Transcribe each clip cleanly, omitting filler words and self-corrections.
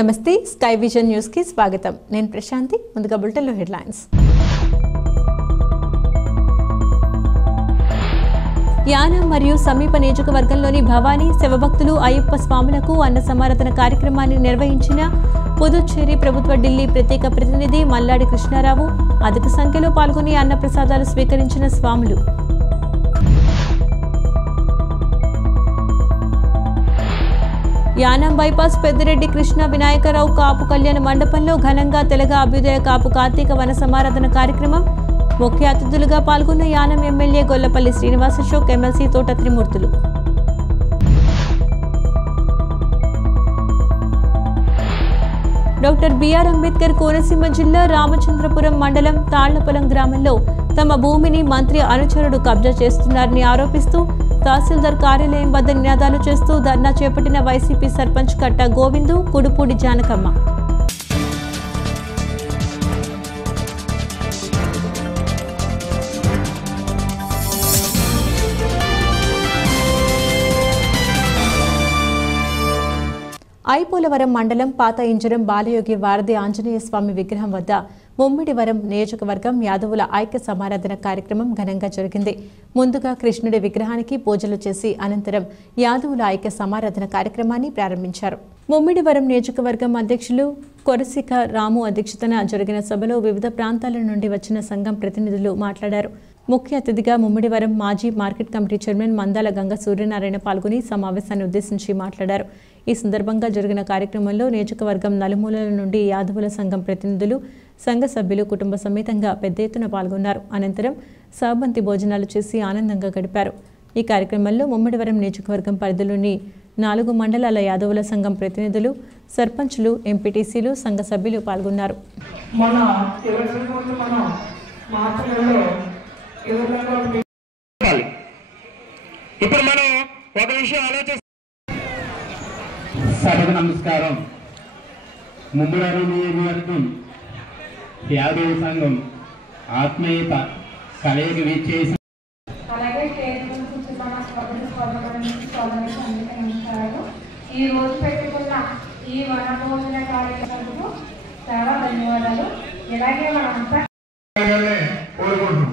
నమస్తే sky vision news కి స్వాగతం నేను ప్రశాంతి ముందుగా బులెటిన్ లో హెడ్లైన్స్ యానం మరియు సమీప నియోజకవర్గంలోని భవానీ శివభక్తులు అయ్యప్ప స్వాములకు అన్న సమారాధన కార్యక్రమాన్ని నిర్వహించిన పుదుచ్చేరి ప్రభుత్వ ఢిల్లీ ప్రత్యేక ప్రతినిధి మల్లాడి కృష్ణారావు అధిక సంఖ్యలో పాల్గొని అన్న ప్రసాదాలు స్వీకరించిన స్వాములు యానం బైపాస్ పెద్దిరెడ్డి కృష్ణ వినాయకరావు కాపు కళ్యాణ మండపంలో ఘనంగా తెలగ అభ్యుదయ కాపు కార్తీక వన సమారాధన కార్యక్రమం ముఖ్య అతిథులుగా పాల్గొన్న యానం ఎమ్మెల్యే గొల్లపల్లి శ్రీనివాస్ అశోక్ ఎమ్మెల్సీ తోట త్రిమూర్తులు డాక్టర్ బిఆర్ అంబేద్కర్ కోనసీమ జిల్లా రామచంద్రపురం మండలం తాళ్లపొలం గ్రామంలో తమ భూమిని మంత్రి అనుచరుడు కబ్జా చేస్తున్నారని ఆరోపిస్తూ తహసీల్దార్ కార్యాలయం వద్ద నినాదాలు చేస్తూ ధర్నా చేపట్టిన వైసీపీ సర్పంచ్ కట్ట గోవిందు కుడుపూడి జానకమ్మ ఐపోలవరం మండలం పాత ఇంజరం బాలయోగి వారధి ఆంజనేయ స్వామి విగ్రహం వద్ద ముమ్మిడివరం నియోజకవర్గం యాదవుల ఐక్య సమారాధన కార్యక్రమం ఘనంగా జరిగింది. ముందుగా కృష్ణుడి విగ్రహానికి పూజలు చేసి అనంతరం యాదవుల ఐక్య సమారాధన కార్యక్రమాన్ని ప్రారంభించారు. ముమ్మిడివరం నియోజకవర్గం అధ్యక్షులు కొరసిక రాము అధ్యక్షతన జరిగిన సభలో వివిధ ప్రాంతాల నుండి వచ్చిన సంఘం ప్రతినిధులు మాట్లాడారు. ముఖ్య అతిథిగా ముమ్మిడివరం మాజీ market committee chairman Mandala Ganga Suryanarayana పాల్గొని సమావేశాన్ని ఉద్దేశించి మాట్లాడారు. ఈ సందర్భంగా జరిగిన కార్యక్రమంలో నియోజకవర్గం నలుమూలల నుండి యాదవుల సంఘం ప్రతినిధులు సంఘ సభ్యులు కుటుంబ సమేతంగా పెద్ద ఎత్తున పాల్గొన్నారు. అనంతరం సహబంతి భోజనాలు చేసి ఆనందంగా గడిపారు. ఈ కార్యక్రమంలో ముమ్మిడివరం నియోజకవర్గం పరిధిలోని 4 మండలాల యాదవుల సంఘం ప్రతినిధులు, సర్పంచులు, ఎంపీటీసీలు, సంఘ సభ్యులు పాల్గొన్నారు. సభకు నమస్కారం. ముమ్మిడివరం నియోజకవర్గం యాదవ సంఘం ఆత్మీయత కలయిక విచ్చేసి ఈ రోజు పెట్టుకున్న ఈ వనభోజన కార్యక్రమంలో చాలా ధన్యవాదాలు. ఇలాగే మనంతా కోరుకుంటున్నాం.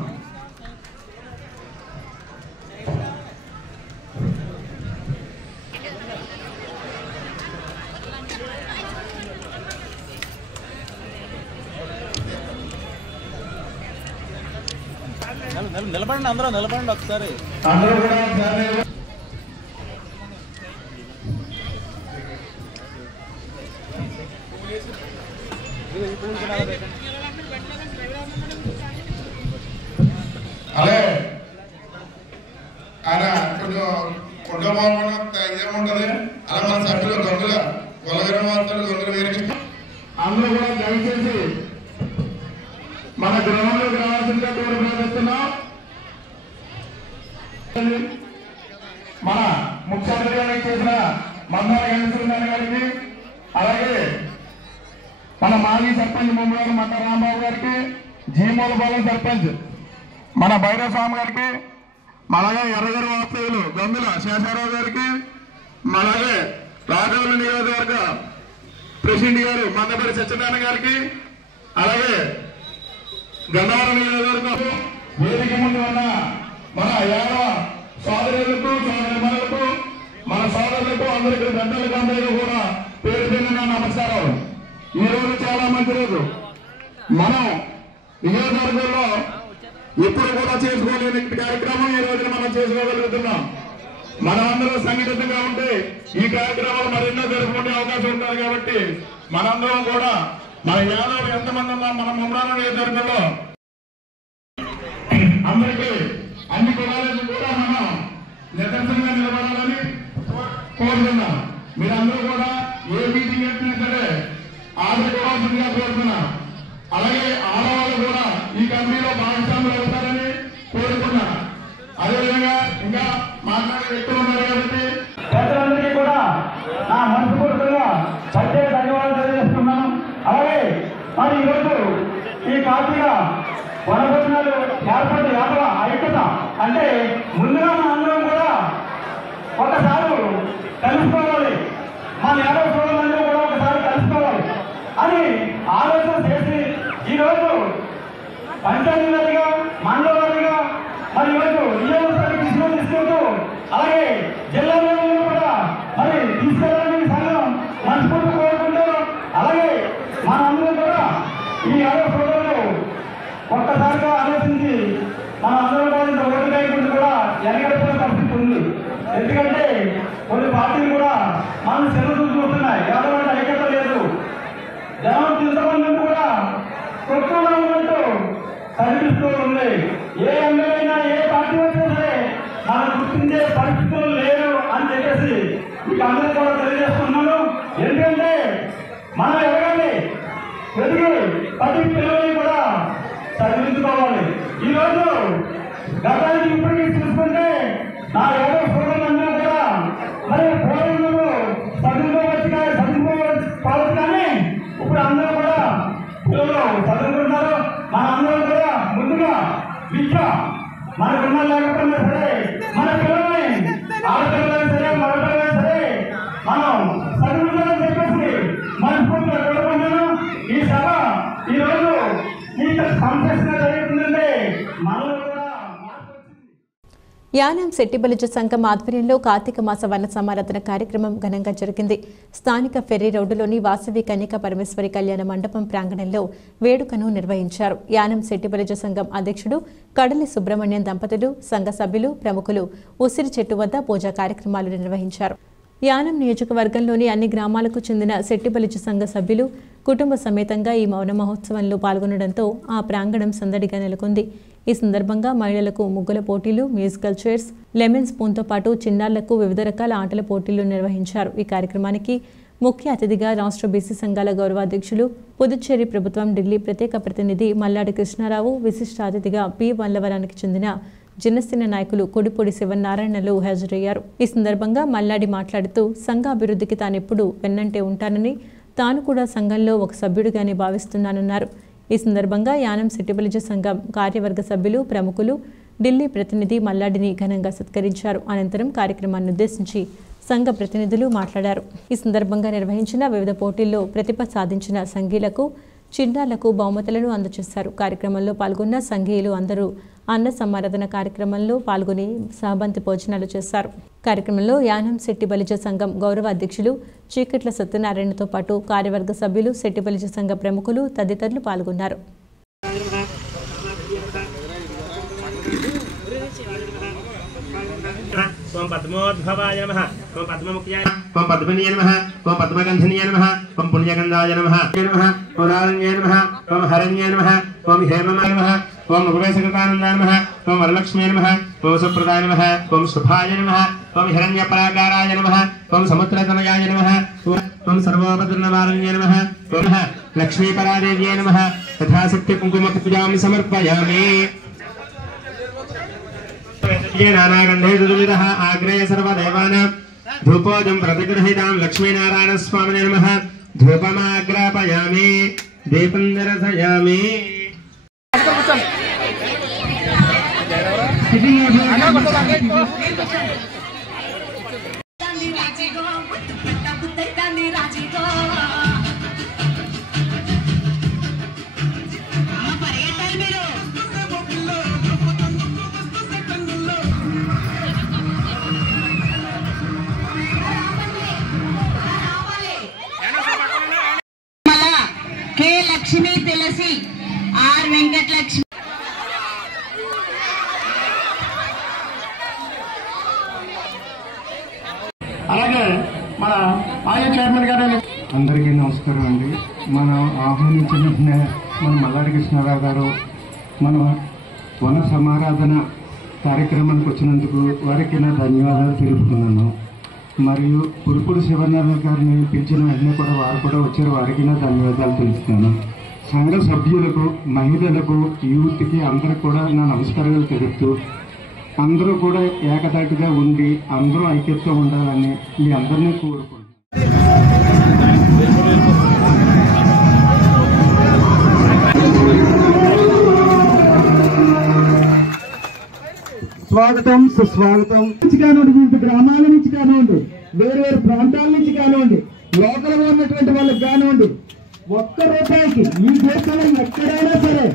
నిలబడండి, అందరూ నిలబడండి ఒకసారి. అదే ఆయన కొంచెం కుటుంబం ఏముంటది అలా మన సభ్యులు గొంతుల గొల్లగిరి వార్తలు గొంతులు వేరికి అందరూ కూడా దయచేసి మన గ్రామంలోకి రావాల్సిందిగా ప్రార్థిస్తున్నాం. మన ముఖ్య అతిథిగా చేసిన మందాల గంగసూర్యనారాయణ గారికి, అలాగే మన మాజీ సర్పంచ్ ముమ్మడి మట్ట రాంబాబు గారికి, జీమూలపాలెం సర్పంచ్ మన భైరవ స్వామి గారికి, అలాగే ఎర్రగరి వాస్తవ్యులు గొంతుల శేషారావు గారికి, అలాగే రాఘవుల నియోజకవర్గ ప్రెసిడెంట్ గారు మందపల్లి సత్యనారాయణ గారికి, అలాగే గన్నవరం నియోజకవర్గం వేదిక ముందు ఉన్న మన యాదవ సోదరులకు, సోదరిమణులకు, మన సోదరులకు, అందరికీ పెద్దలకు, అందరికీ కూడా పేరు పేరున నమస్కారం. ఈ రోజు చాలా మంచి రోజు. మనం నియోజకవర్గంలో ఎప్పుడు కూడా చేసుకోలేని కార్యక్రమం ఈ రోజున మనం చేసుకోగలుగుతున్నాం. మనం అందరూ సంఘటితంగా ఉంటే ఈ కార్యక్రమాలు మరెన్నో జరుపుకునే అవకాశం ఉంటుంది. కాబట్టి మనందరం కూడా మన యాదవులు ఎంతమంది ఉన్నాం మన ముమ్మిడివరం నియోజకవర్గంలో అందరికీ అన్ని కులాలకు కూడా మనం నిదర్శనంగా నిలబడాలని కోరుతున్నాం. మీరందరూ కూడా ఏ మీటింగ్ పెట్టినా సరే ఆదరించవలసిందిగా కోరుతున్నాం. అలాగే ఆడవాళ్ళు కూడా ఈ కమిటీలో భాగస్వాములు అవుతారని కోరుకున్నాను. అదేవిధంగా ఇంకా మాట్లాడే వ్యక్తులు ఉన్నారు కాబట్టి పెద్దలందరికీ కూడా నా మనస్ఫూర్తిగా ప్రత్యేక ధన్యవాదాలు తెలియజేస్తున్నాను. అలాగే మరి ఈరోజు ఈ కార్తీక వనభోజనాలు ఏర్పడి యాదవ ఐక్యత అంటే ముందుగా మన అందరం కూడా ఒకసారి కలుసుకోవాలి. మన యాదవ సోదరులందరూ కూడా ఒకసారి కలుసుకోవాలి. ఆలోచన చేసి ఈరోజు పంచాయతీగా మండలంగా మరి ఈరోజు నియోజకవర్గ తీసుకుంటూ అలాగే జిల్లా లెవెల్లో కూడా మరి తీసుకెళ్ళాలని సంఘం మనస్ఫూర్తి కోరుకుంటూ అలాగే మనందరం కూడా ఈ 60 సోదరులు ఒక్కసారిగా ఆలోచించి మన అందరూ కూడా ఓటు వేయకుండా కూడా ఎనగడిపోయిన పరిస్థితి ఉంది. ఎందుకంటే కొన్ని పార్టీలు కూడా మనం చెరువు చూస్తున్నాయి, ఎవరైనా ఐక్యత లేదు, జనం ఇంతమంది కూడా కొట్టుగా ఉన్నట్టు కనిపిస్తూ ఉంది. ఏ ఎమ్మెల్యేనా ఏ పార్టీ వచ్చినా సరే మనం గుర్తించే పరిస్థితులు లేరు అని చెప్పేసి మీకు అందరూ కూడా తెలియజేస్తున్నాను. ఎందుకంటే మనం ఎదగాలి, ఎదిగి 10 పిల్లల్ని కూడా చదివించుకోవాలి. ఈరోజు గతానికి ఇప్పటికీ చూసుకుంటే నా 7వ సోదరులందరూ కూడా మరి పోరాటంలో చదువుకోవచ్చు కానీ ఇప్పుడు అందరూ కూడా పిల్లలు చదువుకుంటారు. మన అందరూ కూడా ముందుగా విద్య మనకున్న లేకపోయినా సరే మన పిల్లల్ని ఆడపిల్లలైనా సరే మగపిల్లలైనా సరే మనం చదువుకుంటామని చెప్పేసి మనస్ఫూర్తిగా కోరుకుంటున్నాను. ఈ సభ ఈరోజు మీకు సంరక్షణ జరుగుతుందంటే మనలో కూడా యానం సెట్టిబలిజ సంఘం ఆధ్వర్యంలో కార్తీక మాస వన సమారాధన కార్యక్రమం ఘనంగా జరిగింది. స్థానిక ఫెర్రీ రోడ్డులోని వాసవి కన్యక పరమేశ్వరి కళ్యాణ మండపం ప్రాంగణంలో వేడుకను నిర్వహించారు. యానం సెట్టిబలిజ సంఘం అధ్యక్షుడు కడలి సుబ్రహ్మణ్యం దంపతులు, సంఘ సభ్యులు, ప్రముఖులు ఉసిరి చెట్టు వద్ద పూజా కార్యక్రమాలు నిర్వహించారు. యానం నియోజకవర్గంలోని అన్ని గ్రామాలకు చెందిన సెట్టిబలిజ సంఘ సభ్యులు కుటుంబ సమేతంగా ఈ మౌన మహోత్సవంలో పాల్గొనడంతో ఆ ప్రాంగణం సందడిగా నెలకొంది. ఈ సందర్భంగా మహిళలకు ముగ్గుల పోటీలు, మ్యూజికల్ చైర్స్, లెమన్ స్పూన్తో పాటు చిన్నారులకు వివిధ రకాల ఆటల పోటీలు నిర్వహించారు. ఈ కార్యక్రమానికి ముఖ్య అతిథిగా రాష్ట్ర బీసీ సంఘాల గౌరవాధ్యక్షులు, పుదుచ్చేరి ప్రభుత్వం ఢిల్లీ ప్రత్యేక ప్రతినిధి మల్లాడి కృష్ణారావు, విశిష్ట అతిథిగా పి మల్లవరానికి చెందిన జనసేన నాయకులు కొడిపొడి శివనారాయణలు హాజరయ్యారు. ఈ సందర్భంగా మల్లాడి మాట్లాడుతూ సంఘ అభివృద్ధికి తానెప్పుడు వెన్నంటే ఉంటానని, తాను కూడా సంఘంలో ఒక సభ్యుడిగానే భావిస్తున్నానన్నారు. ఈ సందర్భంగా యానం సెట్టిబలిజ సంఘం కార్యవర్గ సభ్యులు, ప్రముఖులు ఢిల్లీ ప్రతినిధి మల్లాడిని ఘనంగా సత్కరించారు. అనంతరం కార్యక్రమాన్ని ఉద్దేశించి సంఘ ప్రతినిధులు మాట్లాడారు. ఈ సందర్భంగా నిర్వహించిన వివిధ పోటీల్లో ప్రతిభ సాధించిన సంఘీలకు, చిన్నారులకు బహుమతులను అందజేశారు. కార్యక్రమంలో పాల్గొన్న సంఘీయులు అందరూ అన్న సమారాధన కార్యక్రమంలో పాల్గొని సహబంతి భోజనాలు చేశారు. కార్యక్రమంలో యానం సెట్టిబలిజ సంఘం గౌరవ అధ్యక్షులు చీకట్ల సత్యనారాయణతో పాటు కార్యవర్గ సభ్యులు, సెట్టిబలిజ సంఘ ప్రముఖులు తదితరులు పాల్గొన్నారు. ఓం పద్మోద్భవాయ నమః, ఓం పద్మముఖ్యాయ, ఓం పద్మనీయ నమః, ఓం పద్మగంధనీయ నమః, ఓం పుణ్యగంధాయ నమః, ఓం లావణ్యాయ నమః, ఓం హరణ్యాయ నమః, ఓం హేమమాయ నమః, ఓం ఉపవేశకృతానందాయ నమః, ఓం వరలక్ష్మీయ నమః, ఓం సుప్రదాయ నమః, ఓం శుభాయ నమః, ఓం హిరణ్యపరాకారాయ నమః, ఓం సముద్రతనయాయ నమః, ఓం సర్వోపద్రవవారణ్యాయ నమః, ఓం లక్ష్మీపరాదేవ్యాయ నమః. యథాశక్తి కుంకుమ పూజాం సమర్పయామి. నానాగంధే దుర్విధః ఆగ్రేయ సర్వదేవానాం ధూపోజం ప్రతిగృహీతాం లక్ష్మీనారాయణ స్వామినే నమః. ధూపమాగ్రాపయామి, దీపం దర్శయామి. కే లక్ష్మి తులసి, ఆర్ వెంకటలక్ష్మి. అలాగే మన ఆయా చైర్మన్ గారు. అందరికీ నమస్కారం అండి. మనం ఆహ్వానించిన మన మల్లాడి కృష్ణారావు గారు మన వన సమారాధన కార్యక్రమానికి వచ్చినందుకు వారికి నా ధన్యవాదాలు తెలుపుతున్నాను. మరియు పురుపుడు శివనారాయణ గారిని పిలిచిన వెంటనే కూడా వారు కూడా వచ్చారు, వారికి నా ధన్యవాదాలు తెలుపుతున్నాను. సంఘ సభ్యులకు, మహిళలకు, యూత్కి అందరికి కూడా నా నమస్కారాలు తెలుపుతూ అందరూ కూడా ఏకతాటిగా ఉండి అందరూ ఐక్యతతో ఉండాలని మీ అందరినీ కోరుకుంటున్నాను. స్వాగతం, సుస్వాగతం. కానివ్వండి, వివిధ గ్రామాల నుంచి కానివ్వండి, వేరు వేరు ప్రాంతాల నుంచి కానివ్వండి, లోకల్గా ఉన్నటువంటి వాళ్ళకి కానివ్వండి, ఒక్క రూపాయికి ఈ దేశంలో ఎక్కడైనా సరే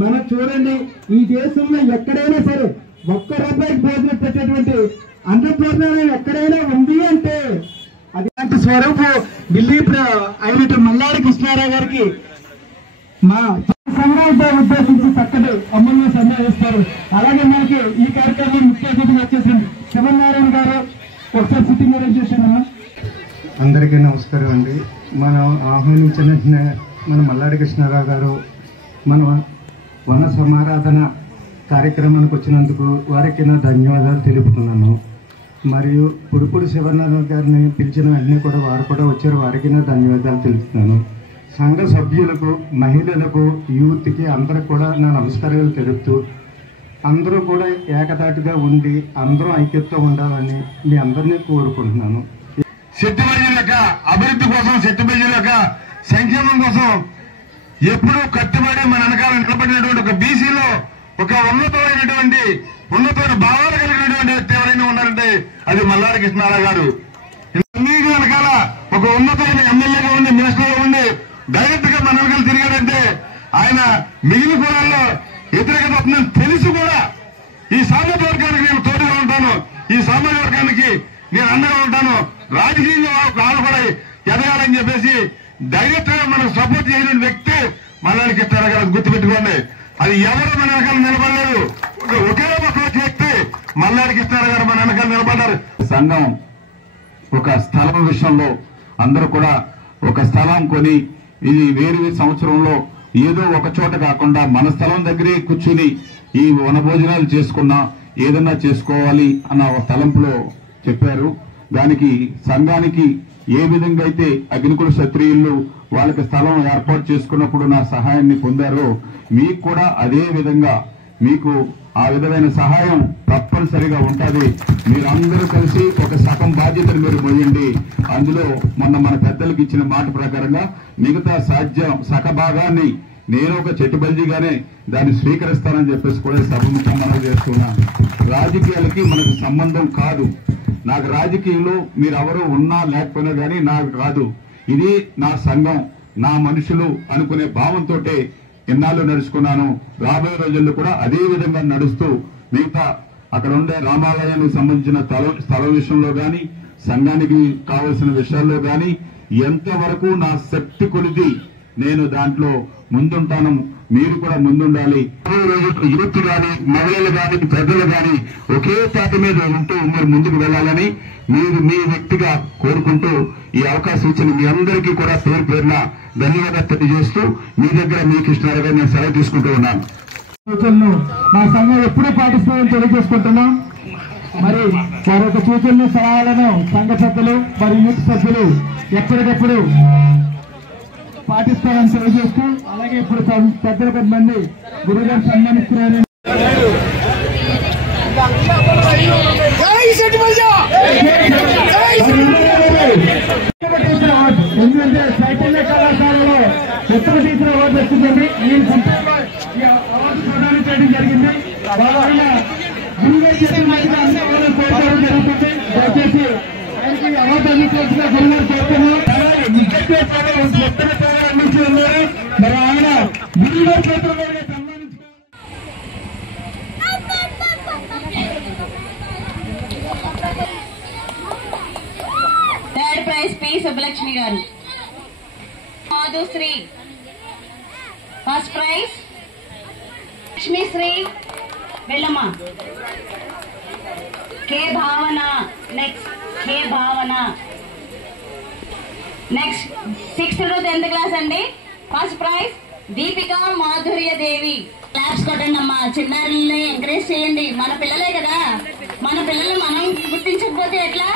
మనం చూడండి, ఈ దేశంలో ఎక్కడైనా సరే ఒక్క రూపాయికి భోజనం పెట్టేటువంటి అన్నపూర్ణాలయం ఎక్కడైనా ఉంది అంటే అది అంత స్వరూపు ఢిల్లీ అయినట్టు మల్లాడి కృష్ణారావు గారికి మా సంఘాలతో ఉద్దేశించి చక్కటి అమలు సంపాదిస్తారు. అలాగే మనకి ఈ కార్యక్రమం ముఖ్య అతిథిగా వచ్చేసింది శివనారాయణ గారు. ఒకసారి సిట్టింగ్ అరేంజ్ చేశానమ్మా. అందరికీ నమస్కారం అండి. మనం ఆహ్వానించిన మన మల్లాడి కృష్ణారావు గారు మన వన సమారాధన కార్యక్రమానికి వచ్చినందుకు వారికి నా ధన్యవాదాలు తెలుపుతున్నాను. మరియు పుడుపుడు శివనారాయణ గారిని పిలిచిన వెంటనే కూడా వారు కూడా వచ్చారు, వారికి నా ధన్యవాదాలు తెలుపుతున్నాను. సంఘ సభ్యులకు, మహిళలకు, యూత్కి అందరికి కూడా నా నమస్కారాలు తెలుపుతూ అందరూ కూడా ఏకతాటిగా ఉండి అందరూ ఐక్యతతో ఉండాలని మీ అందరినీ కోరుకుంటున్నాను. శక్తి బడ్జెట్ లెక్క అభివృద్ధి కోసం, శక్తి బడ్జెట్ లెక్క సంక్షేమం కోసం ఎప్పుడూ కట్టుబడి మన వెనకాల నిలబడినటువంటి ఒక బీసీలో ఒక ఉన్నతమైన భావాలు కలిగినటువంటి వ్యక్తి ఎవరైనా ఉన్నారంటే అది మల్లాడి కృష్ణారావు గారు. అన్నిటి వెనకాల ఒక ఉన్నతమైన ఎమ్మెల్యేగా ఉండి, మినిస్టర్గా ఉండి డైరెక్ట్ గా మన వెనకాల తిరిగాడంటే ఆయన మిగిలిన కులాల్లో వ్యతిరేకత వస్తుందని తెలిసి కూడా ఈ సామాజిక వర్గానికి నేను తోడుగా ఉంటాను, ఈ సామాజిక వర్గానికి నేను అండగా ఉంటాను, రాజకీయంగా వాళ్ళు కూడా ఎదగాలని చెప్పేసి డైరెక్ట్ గా మనకు సపోర్ట్ చేసిన వ్యక్తి మల్లాడి కృష్ణారావు గారు. గుర్తుపెట్టుకోండి, అది ఎవరు మన వెనకాల నిలబడలేదు, ఒకే ఒక వ్యక్తి మల్లాడి కృష్ణారావు గారు మన వెనకాల నిలబడ్డారు. సంఘం ఒక స్థలం విషయంలో అందరూ కూడా ఒక స్థలం కొని ఇది వేరు సంవత్సరంలో ఏదో ఒక చోట కాకుండా మన స్థలం దగ్గరే కూర్చుని ఈ వన భోజనాలు చేసుకున్నా ఏదన్నా చేసుకోవాలి అన్న ఒక తలంపులో చెప్పారు. దానికి సంఘానికి ఏ విధంగా అయితే అగ్నికుల క్షత్రియులు వాళ్ళకి స్థలం ఏర్పాటు చేసుకున్నప్పుడు నా సహాయాన్ని పొందారో మీకు కూడా అదే విధంగా మీకు ఆ విధమైన సహాయం తప్పనిసరిగా ఉంటుంది. మీరందరూ కలిసి ఒక సగం బాధ్యతను మీరు మోయండి. అందులో మొన్న మన పెద్దలకు ఇచ్చిన మాట ప్రకారంగా మిగతా సగ భాగాన్ని నేను ఒక చెట్టుబల్జీగానే దాన్ని స్వీకరిస్తానని చెప్పేసి కూడా సభముఖం మనం చేస్తున్నాను. రాజకీయాలకి మనకు సంబంధం కాదు. నాకు రాజకీయంలో మీరెవరూ ఉన్నా లేకపోయినా కానీ నాకు కాదు. ఇది నా సంఘం, నా మనుషులు అనుకునే భావంతో ఎన్నాళ్ళు నడుచుకున్నాను. రాబోయే రోజుల్లో కూడా అదే విధంగా నడుస్తూ మిగతా అక్కడ ఉండే రామాలయానికి సంబంధించిన స్థల విషయంలో గాని, సంఘానికి కావలసిన విషయాల్లో గాని ఎంతవరకు నా శక్తి కొలిది నేను దాంట్లో ముందుంటాను. మీరు కూడా ముందుండాలి. యూత్ గాని, మహిళలు గాని, పెద్దలు గాని ఒకే తాటి మీద ఉంటూ మీరు ముందుకు వెళ్లాలని మీరు మీ వ్యక్తిగా కోరుకుంటూ ఈ అవకాశం ఇచ్చిన మీ అందరికీ కూడా పేరు పేరున ధన్యవాదాలు తెలియజేస్తూ మీ దగ్గర మీ కృష్ణారావు గారు నేను సెలవు తీసుకుంటూ ఉన్నాను. సూచనలు మా సంఘం ఎప్పుడూ పాటిస్తుందని తెలియజేసుకుంటున్నాం. మరి వారి యొక్క సూచనలు, సలహాలను సంఘ సభ్యులు మరియు యూత్ సభ్యులు ఎప్పటికప్పుడు పాటిస్తారని తెలియజేస్తూ, అలాగే ఇప్పుడు పెద్దలు కొంతమంది గురుగారు సన్మానిస్తున్నారని ఎందుకంటే చైతన్య కళాశాలలో ఎప్పుడు తీసిన అవార్డు వస్తుందండి. నేను గుంటూరులో ఈ అవార్డు ప్రదానం చేయడం జరిగింది. వాళ్ళ గురుగారు చేసిన మంచిగా అన్ని అవార్డు కోరుకోవడం జరుగుతుంది. దయచేసి ఆయనకి అవార్డు అందించాల్సిన గురుగారు చేస్తున్నాం. అందించి ఉన్నారు. మరి ఆయన గురుగారు చేతుల్లో థర్డ్ ప్రైజ్ పి సుబ్బలక్ష్మి గారు. మాధుశ్రీ. ఫస్ట్ ప్రైజ్ లక్ష్మీశ్రీ వెళ్ళమ్మ. K Bhavana. Next K Bhavana. Next 6th to 10th class అండి. First prize Deepika Madhurya Devi. Claps కొట్టండి అమ్మా. చిన్నారుల్ని ఎంకరేజ్ చేయండి. మన పిల్లలే కదా, మన పిల్లల్ని మనం గుర్తించకపోతే ఎట్లా?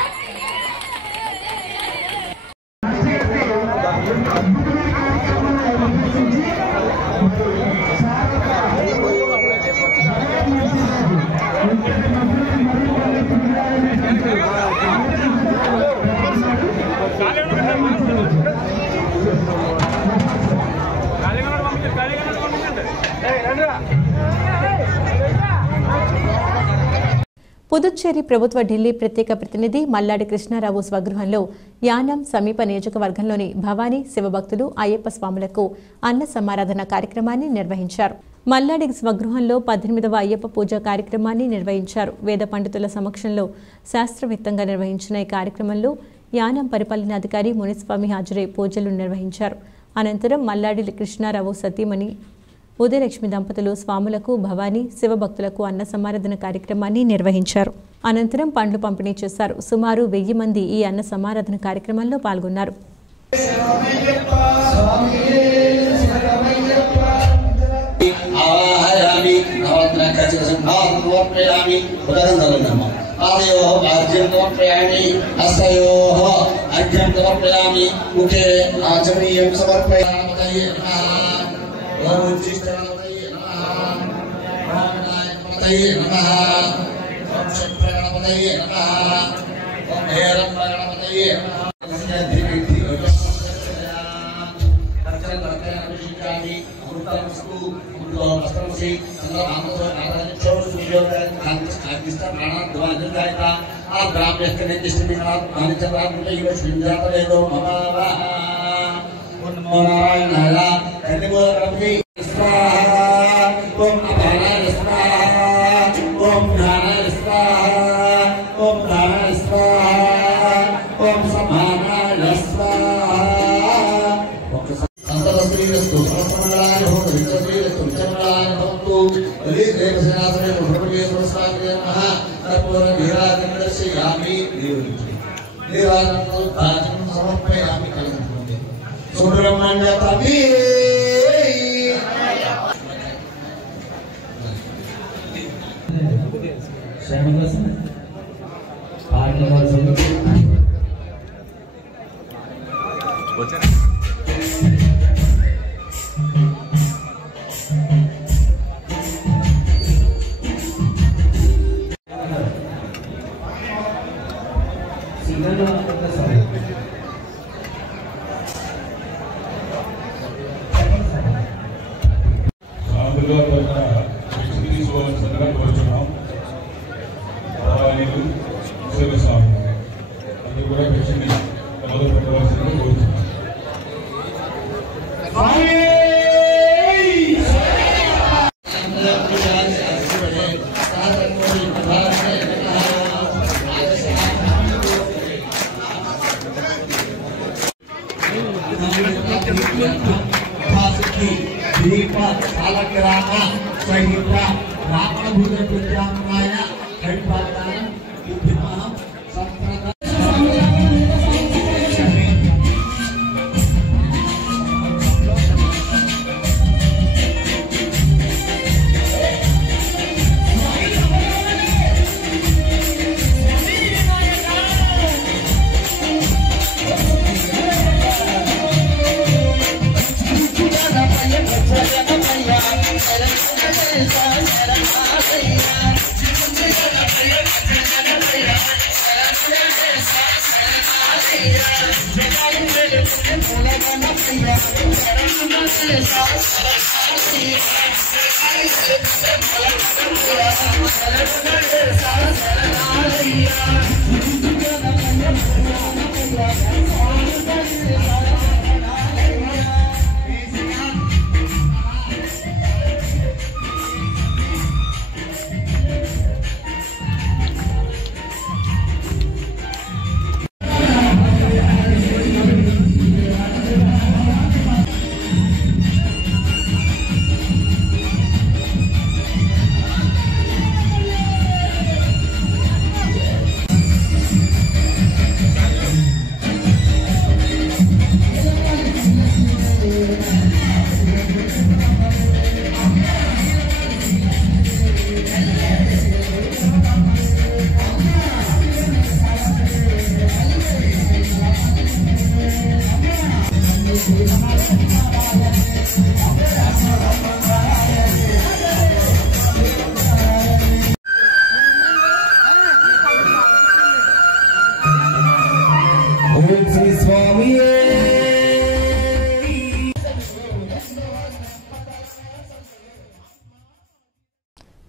పుదుచ్చేరి ప్రభుత్వ ఢిల్లీ ప్రత్యేక ప్రతినిధి మల్లాడి కృష్ణారావు స్వగృహంలో యానం సమీప నియోజకవర్గంలోని భవానీ శివభక్తులు అయ్యప్ప స్వాములకు అన్న సమారాధన కార్యక్రమాన్ని నిర్వహించారు. మల్లాడి స్వగృహంలో 18వ అయ్యప్ప పూజ కార్యక్రమాన్ని నిర్వహించారు. వేద పండితుల సమక్షంలో శాస్త్రవేత్తంగా నిర్వహించిన ఈ కార్యక్రమంలో యానం పరిపాలనాధికారి మునిస్వామి హాజరై పూజలు నిర్వహించారు. అనంతరం మల్లాడి కృష్ణారావు సతీమణి ఉదయలక్ష్మి దంపతులు స్వాములకు భవానీ శివభక్తులకు అన్న సమారాధన కార్యక్రమాన్ని నిర్వహించారు. అనంతరం పండ్లు పంపిణీ చేశారు. సుమారు 1000 మంది ఈ అన్న సమారాధన కార్యక్రమంలో పాల్గొన్నారు.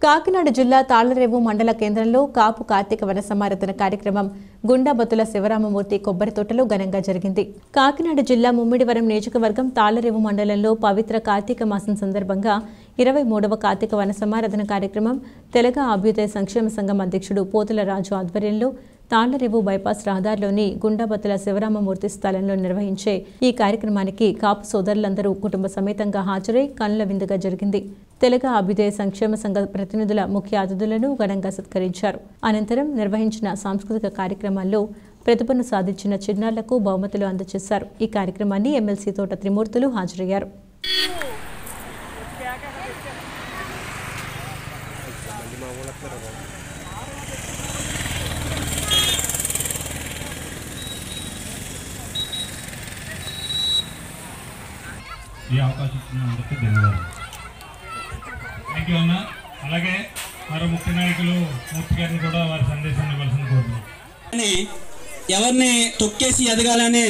కాకినాడ జిల్లా తాళ్లరేవు మండల కేంద్రంలో కాపు కార్తీక వన సమారాధన కార్యక్రమం గుండాబత్తుల శివరామమూర్తి కొబ్బరి తోటలో ఘనంగా జరిగింది. కాకినాడ జిల్లా ముమ్మిడివరం నియోజకవర్గం తాళ్లరేవు మండలంలో పవిత్ర కార్తీక మాసం సందర్భంగా 23వ కార్తీక వన సమారాధన కార్యక్రమం తెలంగాణ అభ్యుదయ సంక్షేమ సంఘం అధ్యక్షుడు పోతుల రాజు ఆధ్వర్యంలో తాళ్లరేవు బైపాస్ రహదారిలోని గుండాబత్తుల శివరామమూర్తి స్థలంలో నిర్వహించే ఈ కార్యక్రమానికి కాపు సోదరులందరూ కుటుంబ సమేతంగా హాజరై కన్నుల విందుగా జరిగింది. తెలంగాణ అభ్యుదయ సంక్షేమ సంఘ ప్రతినిధుల ముఖ్య అతిథులను ఘనంగా సత్కరించారు. అనంతరం నిర్వహించిన సాంస్కృతిక కార్యక్రమాల్లో ప్రతిభను సాధించిన చిన్నారులకు బహుమతులు అందజేశారు. ఈ కార్యక్రమాన్ని ఎమ్మెల్సీ తోట త్రిమూర్తులు హాజరయ్యారు. ఈ అవకాశం ఇచ్చినందుకు ధన్యవాదాలు. థ్యాంక్ యూ అన్న. అలాగే మరో ముఖ్య నాయకులు మూర్తి గారిని కూడా వారి సందేశాన్ని ఇవ్వాల్సిన కోరుతున్నాం. ఎవరిని తొక్కేసి ఎదగాలనే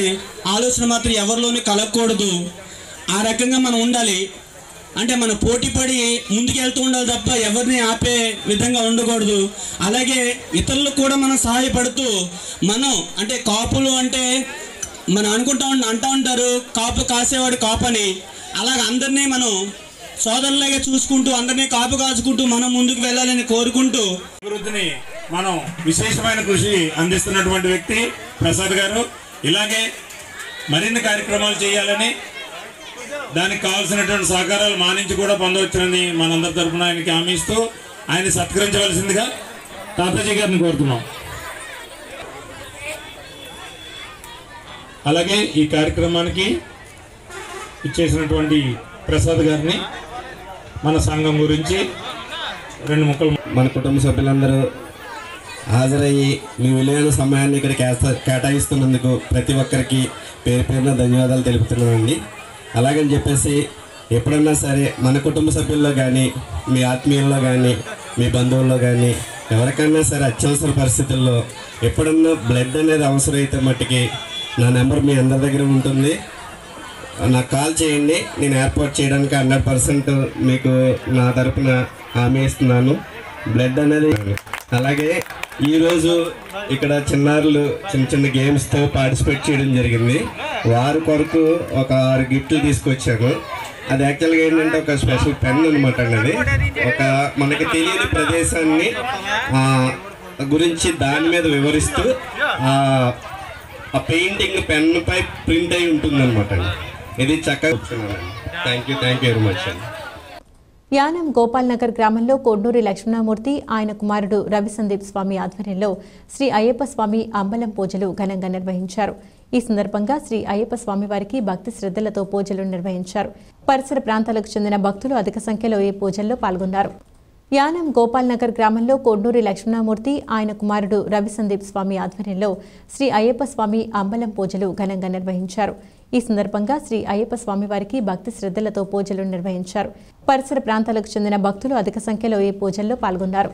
ఆలోచన మాత్రం ఎవరిలోనూ కలగకూడదు. ఆ రకంగా మనం ఉండాలి. అంటే మనం పోటీ పడి ముందుకెళ్తూ ఉండాలి తప్ప ఎవరిని ఆపే విధంగా ఉండకూడదు. అలాగే ఇతరులకు కూడా మనం సహాయపడుతూ మనం అంటే కాపులు అంటే మనం అంటూ ఉంటారు కాపు కాసేవాడు కాపని. అలాగ అందరినీ మనం సోదరులాగా చూసుకుంటూ అందరినీ కాపు కాచుకుంటూ మనం ముందుకు వెళ్ళాలని కోరుకుంటూ అభివృద్ధిని మనం విశేషమైన కృషి అందిస్తున్నటువంటి వ్యక్తి ప్రసాద్ గారు. ఇలాగే మరిన్ని కార్యక్రమాలు చేయాలని దానికి కావాల్సినటువంటి సహకారాలు మా నుంచి కూడా పొందవచ్చునని మనందరి తరఫున ఆయనకి హామీ ఇస్తూ ఆయన సత్కరించవలసిందిగా తాతాజీ గారిని కోరుతున్నాం. అలాగే ఈ కార్యక్రమానికి ఇచ్చేసినటువంటి ప్రసాద్ గారిని మన సంఘం గురించి 2 ముక్కలు. మన కుటుంబ సభ్యులందరూ హాజరయ్యి మీ విలువైన సమయాన్ని ఇక్కడ కేటాయిస్తున్నందుకు ప్రతి ఒక్కరికి పేరు పేరున ధన్యవాదాలు తెలుపుతున్నామండి. అలాగని చెప్పేసి ఎప్పుడన్నా సరే మన కుటుంబ సభ్యుల్లో కానీ మీ ఆత్మీయుల్లో కానీ మీ బంధువుల్లో కానీ ఎవరికైనా సరే అత్యవసర పరిస్థితుల్లో ఎప్పుడన్నా బ్లడ్ అనేది అవసరమైతే మట్టుకి నా నెంబర్ మీ అందరి దగ్గర ఉంటుంది. నాకు కాల్ చేయండి. నేను ఏర్పాటు చేయడానికి 100% మీకు నా తరపున హామీ ఇస్తున్నాను. బ్లడ్ అనేది. అలాగే ఈరోజు ఇక్కడ చిన్నారులు చిన్న గేమ్స్తో పార్టిసిపేట్ చేయడం జరిగింది. వారి కొరకు ఒక 6 గిఫ్ట్లు తీసుకొచ్చాను. అది యాక్చువల్గా ఏంటంటే ఒక స్పెషల్ పెన్ అనమాట అండి. అది ఒక మనకి తెలియని ప్రదేశాన్ని గురించి దాని మీద వివరిస్తూ ఆ పెయింటింగ్ పెన్ పై ప్రింట్ అయి ఉంటుంది అనమాట. ఇది చక్కగా. థ్యాంక్ యూ వెరీ మచ్ అండి. యానం గోపాల్ నగర్ గ్రామంలో కోడ్నూరి లక్ష్మణమూర్తి ఆయన కుమారుడు రవి సందీప్ స్వామి ఆధ్వర్యంలో శ్రీ అయ్యప్ప స్వామి అంబలం పూజలు ఘనంగా నిర్వహించారు. ఈ సందర్భంగా శ్రీ అయ్యప్ప స్వామి వారికి భక్తి శ్రద్ధలతో పూజలు నిర్వహించారు. పరిసర ప్రాంతాలకు చెందిన భక్తులు అధిక సంఖ్యలో ఈ పూజల్లో పాల్గొన్నారు. యానం గోపాల్ నగర్ గ్రామంలో కోడ్నూరి లక్ష్మణమూర్తి ఆయన కుమారుడు రవి సందీప్ స్వామి ఆధ్వర్యంలో శ్రీ అయ్యప్ప స్వామి అంబలం పూజలు ఘనంగా నిర్వహించారు. ఈ సందర్భంగా శ్రీ అయ్యప్ప స్వామి వారికి భక్తి శ్రద్ధలతో పూజలు నిర్వహించారు. పరిసర ప్రాంతాలకు చెందిన భక్తులు అధిక సంఖ్యలో ఈ పూజల్లో పాల్గొన్నారు.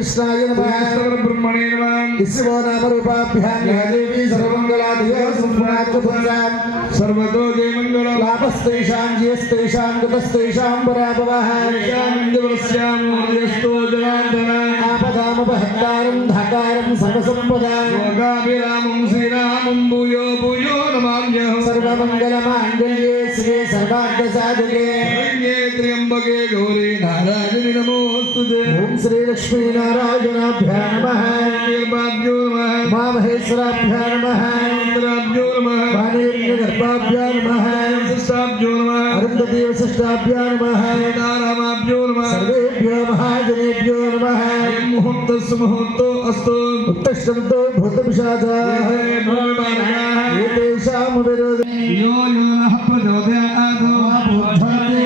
कृष्णाय नमः ब्रह्मणे नमः ईश्वरो नाम रूपाभ्यां देवी सर्वमंगलाधियो संपूर्णात्मपुत्रां सर्वतो जयमंगलं लाभस्तेषां जीवस्तेषां गतस्तेषां पराभवः शान्तिवर्ष्यां मूर्यस्तो जनार्दन आपदामपहत्तारं धातारं सर्वसम्पदां योगाभिरामं श्रीरामं भूयो भूयो नमाम्यहं सर्वमंगलमाङ्गल्ये श्री सर्वार्थसाधके शरण्ये त्र्यंबके गौरी नारायणि नमोस्तुते ओम श्री लक्ष्मी नारायणाभ्यां नमः निर्भाभ्यो नमः महामहेश्वराभ्यां नमः इंद्राभ्यो नमः वाणिर्गर्भाभ्यां नमः शिष्टाभ्यो नमः अरुन्धती वसिष्ठाभ्यां नमः नारायणाभ्यो नमः सर्वेभ्यो महाजनेभ्यो नमः मुहूर्तस्य मुहूर्तो अस्तु उत्तष्टन्तो भूतपिशाचाः एतेषां विरोधे यो नः प्रचोदयात् बुद्धाते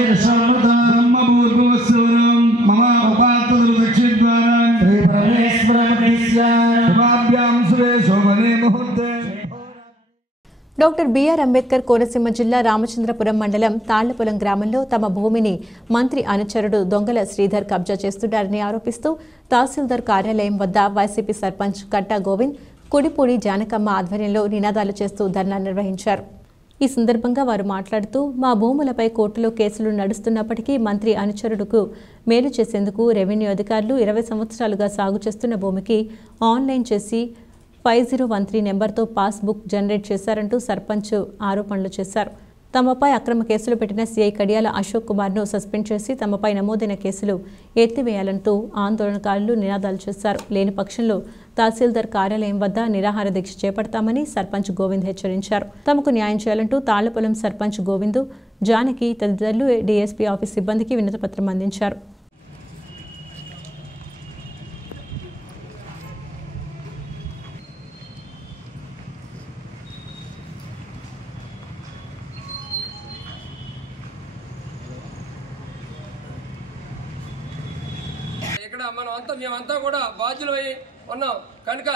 డాక్టర్ బిఆర్ అంబేద్కర్ కోనసీమ జిల్లా రామచంద్రపురం మండలం తాళ్లపొలం గ్రామంలో తమ భూమిని మంత్రి అనుచరుడు దొంగల శ్రీధర్ కబ్జా చేస్తున్నారని ఆరోపిస్తూ తహసీల్దార్ కార్యాలయం వద్ద వైసీపీ సర్పంచ్ కట్టా గోవింద్ కుడిపూడి జానకమ్మ ఆధ్వర్యంలో నినాదాలు చేస్తూ ధర్నా నిర్వహించారు. ఈ సందర్భంగా వారు మాట్లాడుతూ మా భూములపై కోర్టులో కేసులు నడుస్తున్నప్పటికీ మంత్రి అనుచరుడుకు మేలు చేసేందుకు రెవెన్యూ అధికారులు 20 సంవత్సరాలుగా సాగు చేస్తున్న భూమికి ఆన్లైన్ చేసి 5013 నెంబర్తో పాస్బుక్ జనరేట్ చేశారంటూ సర్పంచ్ ఆరోపణలు చేశారు. తమపై అక్రమ కేసులు పెట్టిన సీఐ కడియాల అశోక్ కుమార్ను సస్పెండ్ చేసి తమపై నమోదైన కేసులు ఎత్తివేయాలంటూ ఆందోళనకారులు నినాదాలు చేశారు. లేని పక్షంలో తహసీల్దార్ కార్యాలయం వద్ద నిరాహార దీక్ష చేపడతామని సర్పంచ్ గోవింద్ హెచ్చరించారు. తమకు న్యాయం చేయాలంటూ తాళ్లపొలం సర్పంచ్ గోవింద్, జానకి తదితరులు డీఎస్పీ ఆఫీస్ సిబ్బందికి వినతిపత్రం అందించారు. ఇక్కడ మేమంతా కూడా బాధ్యులమై ఉన్నాం కనుక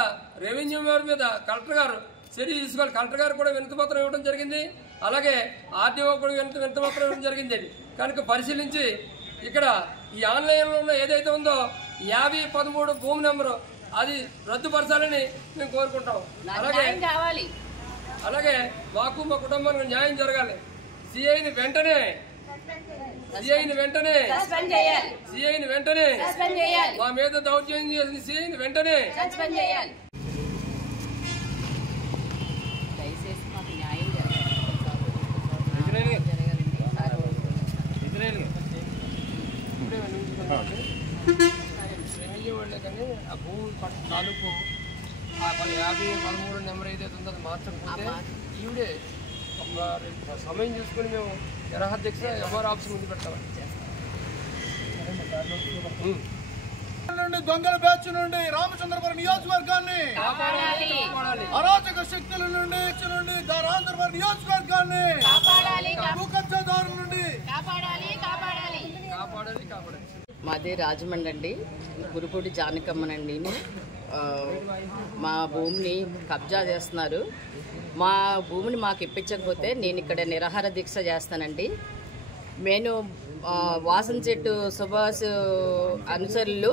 రెవెన్యూ వారి మీద కలెక్టర్ గారు చర్య తీసుకోవాలి. కలెక్టర్ గారు కూడా వినతిపత్రం ఇవ్వడం జరిగింది, అలాగే ఆర్డీఓ కూడా వినతిపత్రం ఇవ్వడం జరిగింది. కనుక పరిశీలించి ఇక్కడ ఈ ఆన్లైన్లో ఉన్న ఏదైతే ఉందో 5013 భూమి నెంబరు అది రద్దుపరచాలని మేము కోరుకుంటాం. అలాగే మాకు మా కుటుంబానికి న్యాయం జరగాలి. సిఐని వెంటనే మా మీద దౌర్జన్యం చేసిన సిఐని వెంటనే రెవెన్యూ వాళ్ళే కానీ ఆ భూమి తాలూకు 5013 నెంబర్ ఏదైతే ఉందో అది మార్చకపోతే ఈవిడే సమయం చూసుకుని మేము నిరాహారదీక్ష ఎంఆర్ ఆఫీస్ ముందు పెడతామని. దొంగల బ్యాచ్ నుండి రామచంద్రపురం నియోజకవర్గాన్ని అరాచక శక్తుల నుండి ఆంధ్రప్రదేశ్ నియోజకవర్గాన్ని కబ్జాదారుల నుండి మాది రాజమండ్రి అండి, గురుపూడి జానకమ్మనండి. మా భూమిని కబ్జా చేస్తున్నారు. మా భూమిని మాకు ఇప్పించకపోతే నేను ఇక్కడ నిరాహార దీక్ష చేస్తానండి. నేను వాసన్ చెట్టు సుభాష్ అనుచరులు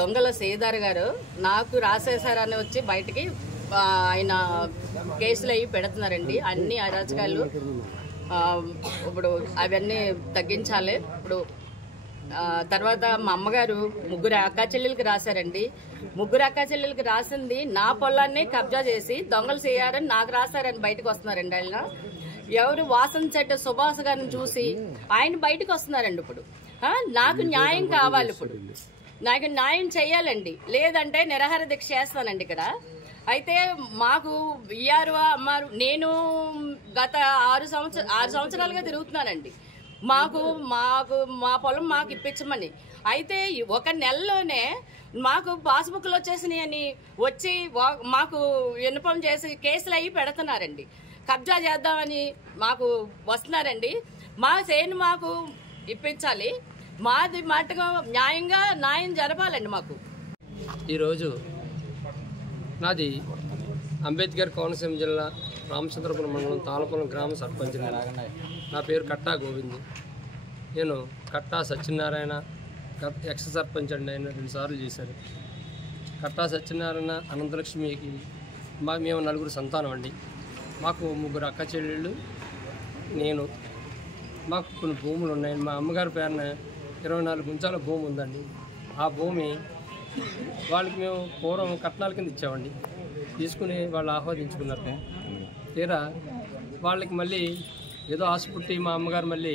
దొంగల శ్రీధర్ గారు నాకు రాసేశారని వచ్చి బయటికి ఆయన కేసులు అవి పెడుతున్నారండి. అన్ని అరాచకాలు ఇప్పుడు అవన్నీ తగ్గించాలి. ఇప్పుడు తర్వాత మా అమ్మగారు 3 అక్కా చెల్లెలకి రాశారండి. 3 అక్కా చెల్లెలకి రాసింది నా పొలాన్ని కబ్జా చేసి దొంగలు చేయారని నాకు రాశారని బయటకు వస్తున్నారండి. ఆయన ఎవరు వాసన చెట్టు సుభాష్ గారిని చూసి ఆయన బయటకు వస్తున్నారండి. ఇప్పుడు నాకు న్యాయం కావాలి, ఇప్పుడు నాకు న్యాయం చెయ్యాలండి, లేదంటే నిరాహార దీక్ష చేస్తానండి ఇక్కడ. అయితే మాకు విఆర్ఓ అమ్మారు, నేను గత 6 సంవత్సరాలుగా తిరుగుతున్నానండి. మాకు మా పొలం మాకు ఇప్పించమని. అయితే 1 నెలలోనే మాకు పాస్బుక్లు వచ్చేసినాయి అని వచ్చి మాకు ఇన్ఫార్మ్ చేసి కేసులు అవి పెడుతున్నారండి. కబ్జా చేద్దామని మాకు వస్తున్నారండి. మా సేను మాకు ఇప్పించాలి, మాది మట్టుగా న్యాయం జరపాలండి మాకు. ఈరోజు నాది అంబేద్కర్ కోనసీమ జిల్లా రామచంద్రపురం మండలం తాళపొలం గ్రామ సర్పంచ్. నా పేరు కట్టా గోవింద్. నేను కట్టా సత్యనారాయణ ఎక్స్ సర్పంచ్ అండి. ఆయన 2 సార్లు చేశారు. కట్టా సత్యనారాయణ అనంతలక్ష్మికి మేము 4 సంతానం అండి. మాకు 3 అక్క చెల్లెళ్ళు, నేను. మాకు కొన్ని భూములు ఉన్నాయండి. మా అమ్మగారి పేరున 24 గుంచాల భూమి ఉందండి. ఆ భూమి వాళ్ళకి మేము పూర్వం కట్నాల కింద ఇచ్చామండి. తీసుకుని వాళ్ళు ఆహ్వానించుకున్నారు. తీరా వాళ్ళకి మళ్ళీ ఏదో ఆశ పుట్టి మా అమ్మగారు మళ్ళీ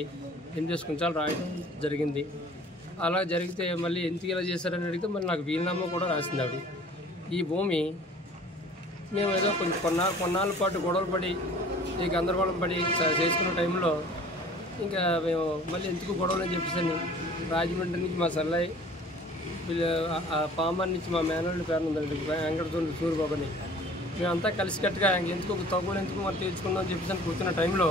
8 గుంచాలు రాయడం జరిగింది. అలా జరిగితే మళ్ళీ ఎందుకు ఇలా చేశారని అడిగితే మళ్ళీ నాకు వీలునామా కూడా రాసింది ఆవిడ. ఈ భూమి మేము ఏదో కొంచెం కొన్నాళ్ళ పాటు గొడవలు పడి ఈ గందరగోళం పడి చేసుకున్న టైంలో ఇంకా మేము మళ్ళీ ఎందుకు గొడవలు అని చెప్పేసి రాజమండ్రి నుంచి మా సల్లయ్య, పాంబాన్ నుంచి మా మేనల్ని పేరు ఉందండి వెంకటతోటి సూరిబాబుని, మేమంతా కలిసికట్టుగా ఎందుకు తగ్గులు ఎందుకు మరి తీర్చుకుందాం అని చెప్పేసి కూర్చున్న టైంలో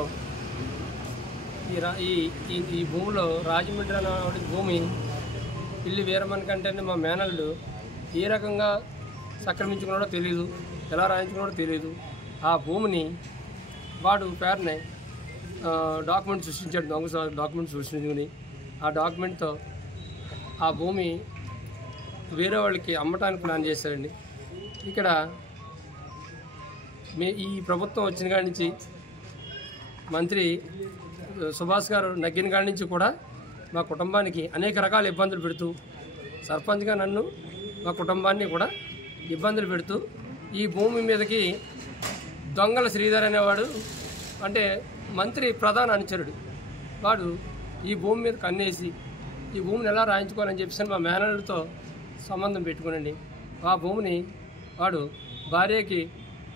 ఈ భూమిలో రాజమండ్రి అనే భూమి ఇల్లు వీరమని కంటేనే మా మేనల్లు ఏ రకంగా సక్రమించుకున్నాడో తెలియదు, ఎలా రాయించుకున్నాడో తెలియదు. ఆ భూమిని వాడు పేరునే డాక్యుమెంట్ సృష్టించాడు, దొంగ డాక్యుమెంట్ సృష్టించుకుని ఆ డాక్యుమెంట్తో ఆ భూమి వేరే వాళ్ళకి అమ్మటానికి ప్లాన్ చేశారండి. ఇక్కడ ఈ ప్రభుత్వం వచ్చిన కాడి నుంచి మంత్రి సుభాష్ గారు నగ్గిన కాడి నుంచి కూడా మా కుటుంబానికి అనేక రకాల ఇబ్బందులు పెడుతూ, సర్పంచ్గా నన్ను మా కుటుంబాన్ని కూడా ఇబ్బందులు పెడుతూ ఈ భూమి మీదకి దొంగల శ్రీధర్ అనేవాడు, అంటే మంత్రి ప్రధాన అనుచరుడు, వాడు ఈ భూమి మీద కన్నేసి ఈ భూమిని ఎలా రాయించుకోవాలని చెప్పేసి మా మేనల్తో సంబంధం పెట్టుకునండి. ఆ భూమిని వాడు భార్యకి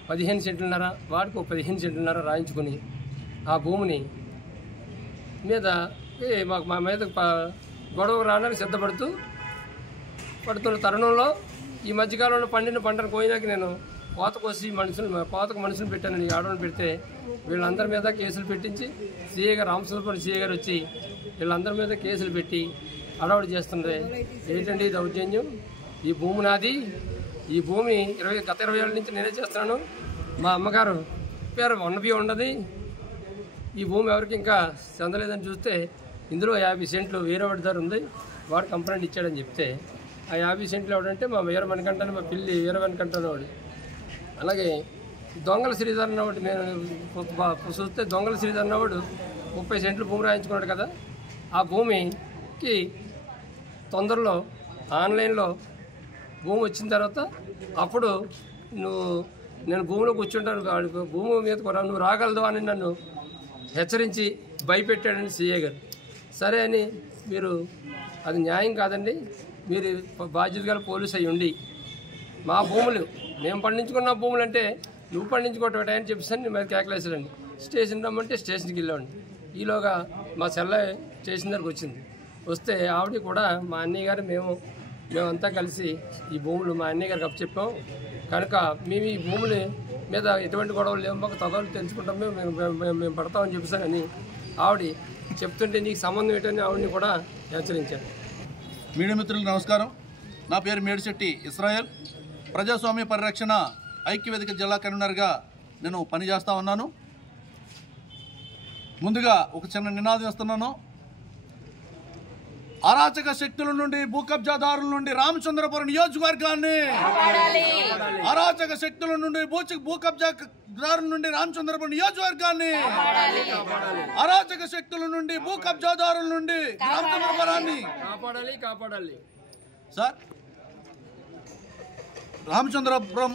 15 సెంట్లున్నర, వాడికి 15 సెంట్లున్నర రాయించుకొని ఆ భూమిని మీద మా మీద గొడవ రావడానికి పడుతున్న తరుణంలో ఈ మధ్యకాలంలో పండిన పంటను కోయినాక నేను కోతకు మనుషులు పెట్టాను. ఈ ఆడవాళ్ళని పెడితే వీళ్ళందరి మీద కేసులు పెట్టించి సీఏ గారు రామచంద్రపురం సీఏ గారు వచ్చి వీళ్ళందరి మీద కేసులు పెట్టి అడవాడు చేస్తుండే. ఏంటండి దౌర్జన్యం? ఈ భూమి నాది, ఈ భూమి గత 20 ఏళ్ళ నుంచి నేనే చేస్తున్నాను, మా అమ్మగారు పేరు ఉన్నవి ఉండదు, ఈ భూమి ఎవరికి ఇంకా చెందలేదని చూస్తే ఇందులో 50 సెంట్లు వేరే వాడి దగ్గర ఉంది, వాడు కంప్లైంట్ ఇచ్చాడని చెప్తే ఆ 50 సెంట్లు ఎవడంటే మా వీర వెనకంటాను, మా పిల్లి వీర వెనకంటాను వాడు. అలాగే దొంగల శ్రీధర్ అన్నవాడు నేను చూస్తే దొంగల శ్రీధర్ అన్నవాడు 30 సెంట్లు భూమి రాయించుకున్నాడు కదా. ఆ భూమికి తొందరలో ఆన్లైన్లో భూమి వచ్చిన తర్వాత అప్పుడు నేను భూమిలో కూర్చుంటాను, భూమి మీద కూడా నువ్వు రాగలదు అని నన్ను హెచ్చరించి భయపెట్టాడని సీఏ గారు. సరే అని మీరు అది న్యాయం కాదండి, మీరు బాధ్యత గల పోలీసు అయ్యి ఉండి మా భూములు మేము పండించుకున్న భూములు అంటే నువ్వు పండించుకోవటం అని చెప్పేసి నేను మీద కేకలేసాడండి. స్టేషన్ రమ్మంటే స్టేషన్కి వెళ్ళామండి. ఈలోగా మా చెల్లె స్టేషన్ దగ్గరకు వచ్చింది. వస్తే ఆవిడ కూడా మా అన్నయ్య గారు మేమంతా కలిసి ఈ భూములు మా అన్నయ్య గారికి అప్పచెప్పాం కనుక మేము ఈ భూముల మీద ఎటువంటి గొడవలు లేవు, మాకు తగలు తెలుసుకుంటాం, మేము పడతామని చెప్పేసానని ఆవిడ చెప్తుంటే నీకు సంబంధం ఏంటని ఆవిడని కూడా హెచ్చరించాను. మీడియా మిత్రులకు నమస్కారం. నా పేరు మేడిశెట్టి ఇస్రాయల్. ప్రజాస్వామ్య పరిరక్షణ ఐక్యవేదిక జిల్లా కన్వీనర్గా నేను పనిచేస్తూ ఉన్నాను. ముందుగా ఒక చిన్న నినాదం ఇస్తున్నాను. అరాచక శక్తుల నుండి భూకబ్జాదారుల నుండి రామచంద్రపురం నియోజకవర్గాన్ని, అరాచక శక్తుల నుండి భూకబ్జాదారుల నుండి రామచంద్రపురం నియోజకవర్గాన్ని, అరాచక శక్తుల నుండి భూకబ్జాదారుల నుండి రామచంద్రపురాన్ని కాపాడాలి. సార్, రామచంద్రపురం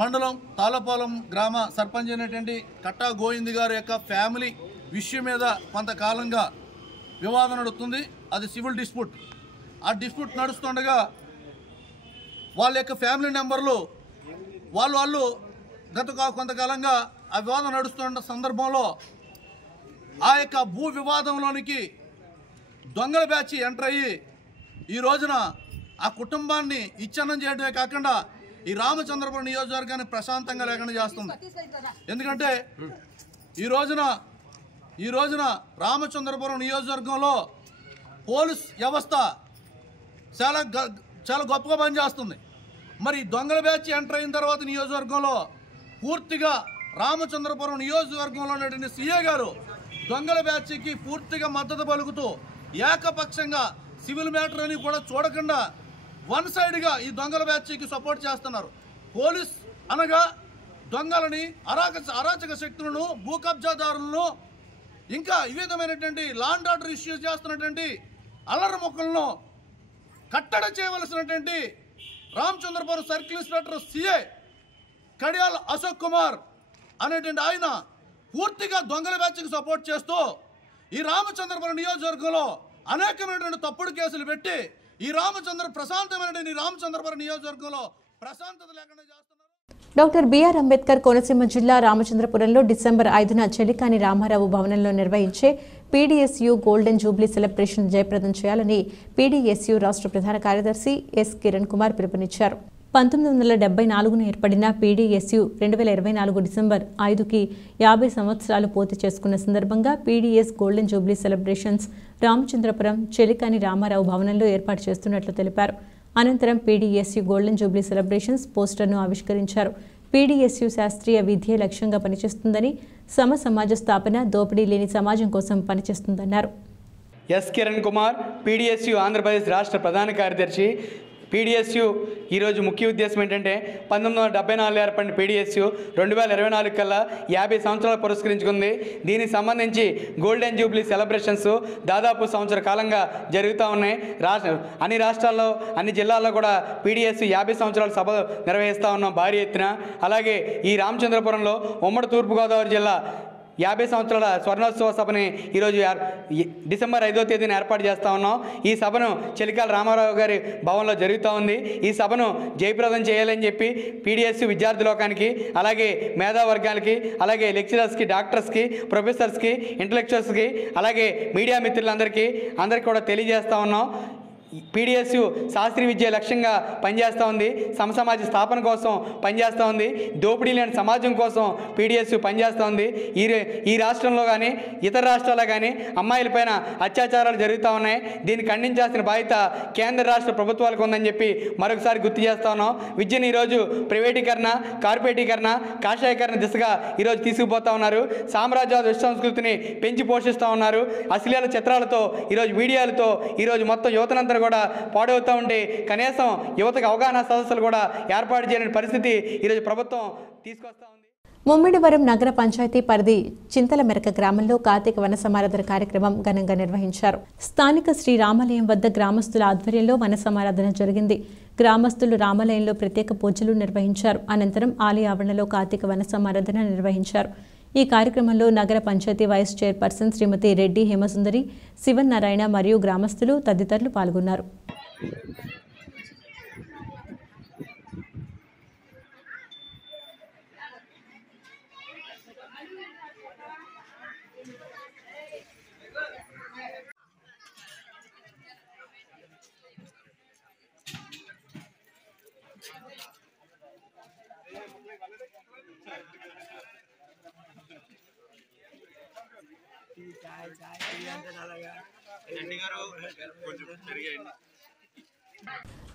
మండలం తాళపాలెం గ్రామ సర్పంచ్ అయినటువంటి కట్టా గోవింద్ గారి యొక్క ఫ్యామిలీ విషయం మీద కొంతకాలంగా వివాదం నడుస్తుంది. అది సివిల్ డిస్ప్యూట్. ఆ డిస్ప్యూట్ నడుస్తుండగా వాళ్ళ యొక్క ఫ్యామిలీ మెంబర్లు వాళ్ళు కొంతకాలంగా ఆ వివాదం నడుస్తున్న సందర్భంలో ఆ యొక్క భూ వివాదంలోనికి దొంగల బ్యాచ్ ఎంటర్ అయ్యి ఈ రోజున ఆ కుటుంబాన్ని ఇచ్ఛన్నం చేయడమే కాకుండా ఈ రామచంద్రపురం నియోజకవర్గాన్ని ప్రశాంతంగా లేకుండా చేస్తుంది. ఎందుకంటే ఈ రోజున రామచంద్రపురం నియోజకవర్గంలో పోలీస్ వ్యవస్థ చాలా గొప్పగా పనిచేస్తుంది. మరి దొంగల బ్యాచ్ ఎంటర్ అయిన తర్వాత నియోజకవర్గంలో పూర్తిగా రామచంద్రపురం నియోజకవర్గంలో ఉన్నటువంటి సీఏ గారు దొంగల బ్యాచ్కి పూర్తిగా మద్దతు పలుకుతూ ఏకపక్షంగా సివిల్ మ్యాటర్ అని కూడా చూడకుండా వన్ సైడ్గా ఈ దొంగల బ్యాచ్కి సపోర్ట్ చేస్తున్నారు. పోలీస్ అనగా దొంగలని, అరాచక శక్తులను, భూకబ్జాదారులను, ఇంకా ఈ విధమైనటువంటి లాండ్ ఆర్డర్ ఇష్యూస్ చేస్తున్నటువంటి అల్లరి మొక్కలను కట్టడి చేయవలసినటువంటి Ramachandrapuram circle inspector CI Kadiyal Ashok Kumar అనేటువంటి ఆయన పూర్తిగా దొంగల బ్యాచ్కి సపోర్ట్ చేస్తూ ఈ రామచంద్రపురం నియోజకవర్గంలో అనేకమైనటువంటి తప్పుడు కేసులు పెట్టి ఈ ప్రశాంతమైనటువంటి రామచంద్రపురం నియోజకవర్గంలో ప్రశాంతత లేకుండా చేస్తున్నారు. డాక్టర్ బిఆర్ అంబేద్కర్ కోనసీమ జిల్లా రామచంద్రపురంలో డిసెంబర్ 5న చెలికాని రామారావు భవనంలో నిర్వహించే పీడీఎస్యూ గోల్డెన్ జూబ్లీ సెలబ్రేషన్ జయప్రదం చేయాలని పీడీఎస్యూ రాష్ట్ర ప్రధాన కార్యదర్శి ఎస్ కిరణ్ కుమార్ పిలుపునిచ్చారు. 1974న ఏర్పడిన పీడీఎస్యూ 2024 డిసెంబర్ 5కి 50 సంవత్సరాలు పూర్తి చేసుకున్న సందర్భంగా PDS golden jubilee celebrations Ramachandrapuram Chelikani Ramarao భవనంలో ఏర్పాటు చేస్తున్నట్లు తెలిపారు. అనంతరం పీడీఎస్యూ గోల్డెన్ జూబ్లీ సెలబ్రేషన్స్ పోస్టర్ను ఆవిష్కరించారు. పీడీఎస్యు శాస్త్రీయ విద్య లక్ష్యంగా పనిచేస్తుందని సమాజ స్థాపన దోపిడీ లేని సమాజం కోసం పనిచేస్తుందన్నారు. ఎస్ కిరణ్ కుమార్, పీడీఎస్యు ఆంధ్రప్రదేశ్ రాష్ట్ర ప్రధాన కార్యదర్శి. పీడీఎస్యు ఈరోజు ముఖ్య ఉద్దేశం ఏంటంటే 1974 ఏర్పడిన పీడీఎస్యు 2024 కల్లా 50 సంవత్సరాలు పురస్కరించుకుంది. దీనికి సంబంధించి గోల్డెన్ జూబ్లీ సెలబ్రేషన్స్ దాదాపు సంవత్సర కాలంగా జరుగుతూ ఉన్నాయి. అన్ని రాష్ట్రాల్లో అన్ని జిల్లాల్లో కూడా పీడీఎస్యు 50 సంవత్సరాల సభ నిర్వహిస్తూ ఉన్నాం భారీ ఎత్తున. అలాగే ఈ రామచంద్రపురంలో ఉమ్మడి తూర్పుగోదావరి జిల్లా 50 సంవత్సరాల స్వర్ణోత్సవ సభని ఈరోజు డిసెంబర్ 5వ తేదీన ఏర్పాటు చేస్తూ ఉన్నాం. ఈ సభను చెలికాల రామారావు గారి భవన్లో జరుగుతూ ఉంది. ఈ సభను జయప్రదం చేయాలని చెప్పి పీడీఎస్యు విద్యార్థి లోకానికి, అలాగే మేధావర్గాలకి, అలాగే లెక్చరర్స్కి, డాక్టర్స్కి, ప్రొఫెసర్స్కి, ఇంటలెక్చువల్స్కి, అలాగే మీడియా మిత్రులందరికీ కూడా తెలియజేస్తూ ఉన్నాం. పీడీఎస్యు శాస్త్రీయ విద్య లక్ష్యంగా పనిచేస్తూ ఉంది. సమాజ స్థాపన కోసం పనిచేస్తూ ఉంది. దోపిడీ లేని సమాజం కోసం పీడీఎస్యు పనిచేస్తూ ఉంది. ఈ రాష్ట్రంలో కానీ ఇతర రాష్ట్రాల్లో కానీ అమ్మాయిలపైన అత్యాచారాలు జరుగుతూ ఉన్నాయి. దీన్ని ఖండించాల్సిన బాధ్యత కేంద్ర రాష్ట్ర ప్రభుత్వాలకు ఉందని చెప్పి మరొకసారి గుర్తు చేస్తూ ఉన్నాం. విద్యను ఈరోజు ప్రైవేటీకరణ, కార్పొరేటీకరణ, కాషాయకరణ దిశగా ఈరోజు తీసుకుపోతూ ఉన్నారు. సామ్రాజ్యవాద విశ్వసంస్కృతిని పెంచి పోషిస్తూ ఉన్నారు. అశ్లీల చిత్రాలతో ఈరోజు మీడియాలతో ఈరోజు మొత్తం యువతనంతా కూడా పాడవుతూ ఉంటే కనీసం యువతకు అవగాహన సదస్సులు కూడా ఏర్పాటు చేయని పరిస్థితి ఈరోజు ప్రభుత్వం తీసుకొస్తా ఉంది. ముమ్మిడివరం నగర పంచాయతీ పరిధి చింతలమెరక గ్రామంలో కార్తీక వన సమారాధన కార్యక్రమం ఘనంగా నిర్వహించారు. స్థానిక శ్రీ రామాలయం వద్ద గ్రామస్తుల ఆధ్వర్యంలో వన సమారాధన జరిగింది. గ్రామస్తులు రామాలయంలో ప్రత్యేక పూజలు నిర్వహించారు. అనంతరం ఆలయ ఆవరణలో కార్తీక వన సమారాధన నిర్వహించారు. ఈ కార్యక్రమంలో నగర పంచాయతీ వైస్ చైర్పర్సన్ శ్రీమతి రెడ్డి హేమసుందరి, శివనారాయణ మరియు గ్రామస్తులు తదితరులు పాల్గొన్నారు.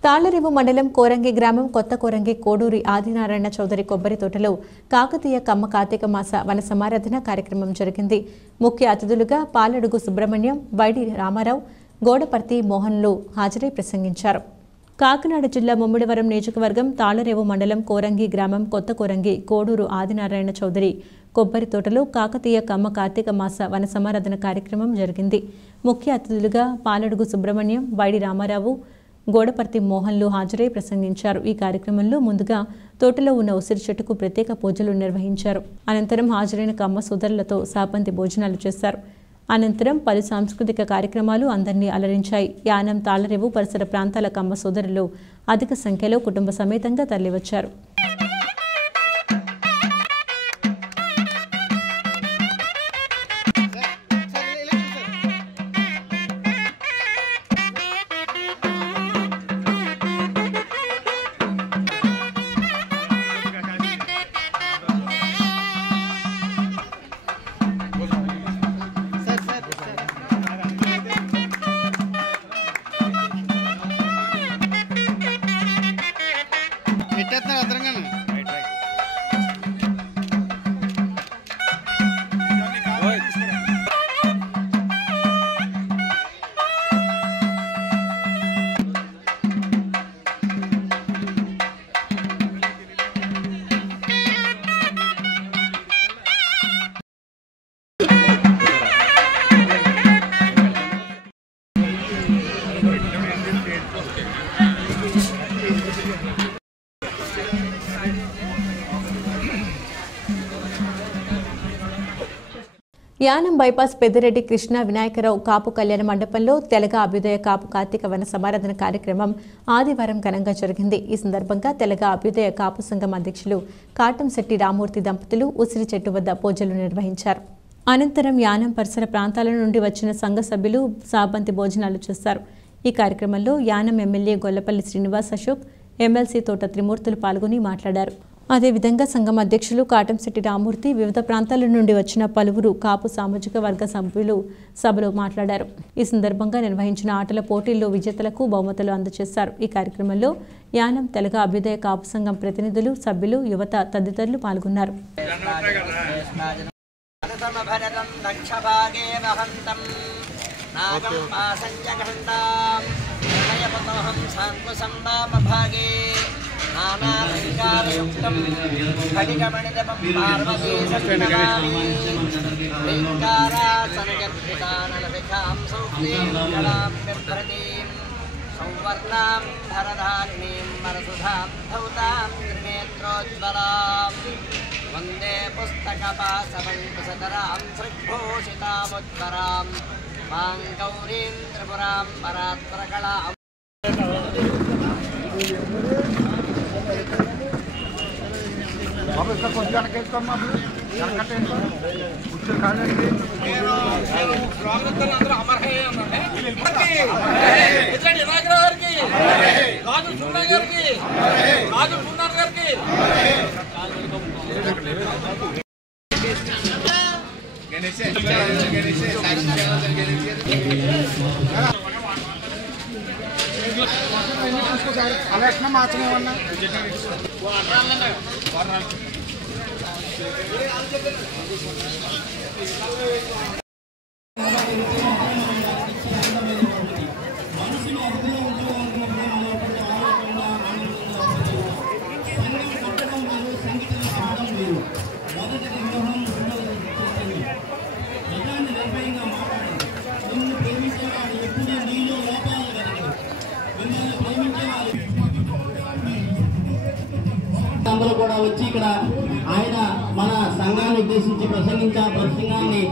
తాళ్లరేవు మండలం కోరంగి గ్రామం కొత్త కోరంగి కోడూరి ఆదినారాయణ చౌదరి కొబ్బరి తోటలో కాకతీయ కమ్మ కార్తీక మాస వన సమారాధన కార్యక్రమం జరిగింది. ముఖ్య అతిథులుగా పాలడుగు సుబ్రహ్మణ్యం, వైడి రామారావు, గోడపర్తి మోహన్లు హాజరై ప్రసంగించారు. కాకినాడ జిల్లా ముమ్మిడివరం నియోజకవర్గం తాళ్లరేవు మండలం కోరంగి గ్రామం కొత్త కోరంగి కోడూరు ఆదినారాయణ చౌదరి కొబ్బరి తోటలో కాకతీయ కమ్మ కార్తీక మాస వన సమారాధన కార్యక్రమం జరిగింది. ముఖ్య అతిథులుగా పాలడుగు సుబ్రహ్మణ్యం, వైడి రామారావు, గోడపర్తి మోహన్లు హాజరై ప్రసంగించారు. ఈ కార్యక్రమంలో ముందుగా తోటలో ఉన్న ఉసిరి చెట్టుకు ప్రత్యేక పూజలు నిర్వహించారు. అనంతరం హాజరైన కమ్మ సోదరులతో సాపంతి భోజనాలు చేశారు. అనంతరం పలు సాంస్కృతిక కార్యక్రమాలు అందరినీ అలరించాయి. యానం, తాళ్లరేవు పరిసర ప్రాంతాల కమ్మ సోదరులు అధిక సంఖ్యలో కుటుంబ సమేతంగా తరలివచ్చారు. యానం బైపాస్ పెద్దిరెడ్డి కృష్ణ వినాయకరావు కాపు కళ్యాణ మండపంలో తెలగ అభ్యుదయ కాపు కార్తీక వన సమారాధన కార్యక్రమం ఆదివారం ఘనంగా జరిగింది. ఈ సందర్భంగా తెలగ అభ్యుదయ కాపు సంఘం అధ్యక్షులు కాటంశెట్టి రామూర్తి దంపతులు ఉసిరి చెట్టు వద్ద పూజలు నిర్వహించారు. అనంతరం యానం పరిసర ప్రాంతాల నుండి వచ్చిన సంఘ సభ్యులు సాబంతి భోజనాలు చేశారు. ఈ కార్యక్రమంలో యానం ఎమ్మెల్యే గొల్లపల్లి శ్రీనివాస్ అశోక్, ఎమ్మెల్సీ తోట త్రిమూర్తులు పాల్గొని మాట్లాడారు. అదేవిధంగా సంఘం అధ్యక్షులు కాటంశెట్టి రామూర్తి, వివిధ ప్రాంతాల నుండి వచ్చిన పలువురు కాపు సామాజిక వర్గ సభ్యులు సభలో మాట్లాడారు. ఈ సందర్భంగా నిర్వహించిన ఆటల పోటీల్లో విజేతలకు బహుమతులు అందజేశారు. ఈ కార్యక్రమంలో యానం తెలగ అభ్యుదయ కాపు సంఘం ప్రతినిధులు, సభ్యులు, యువత తదితరులు పాల్గొన్నారు. నానాలంకారయుక్తం ఫటికమణిజపం పార్వతీశరణామి లింగారాసనగర్భితానలశిఖాం సౌక్లీం కళాం బిభ్రతీం సౌవర్ణాం ధరధారిణీం వరసుధాం ధౌతాం త్రినేత్రోజ్వలాం వందే పుస్తకపాశవంకుశతరాం సృగ్భూషితాముజ్వరాం మాం గౌరీం త్రిపురాం పరాత్పరకళాం. అందరూ కూడా వచ్చి ఇక్కడ ఆయన మన సంఘాన్ని ఉద్దేశించి ప్రసంగించిన ప్రసంగాన్ని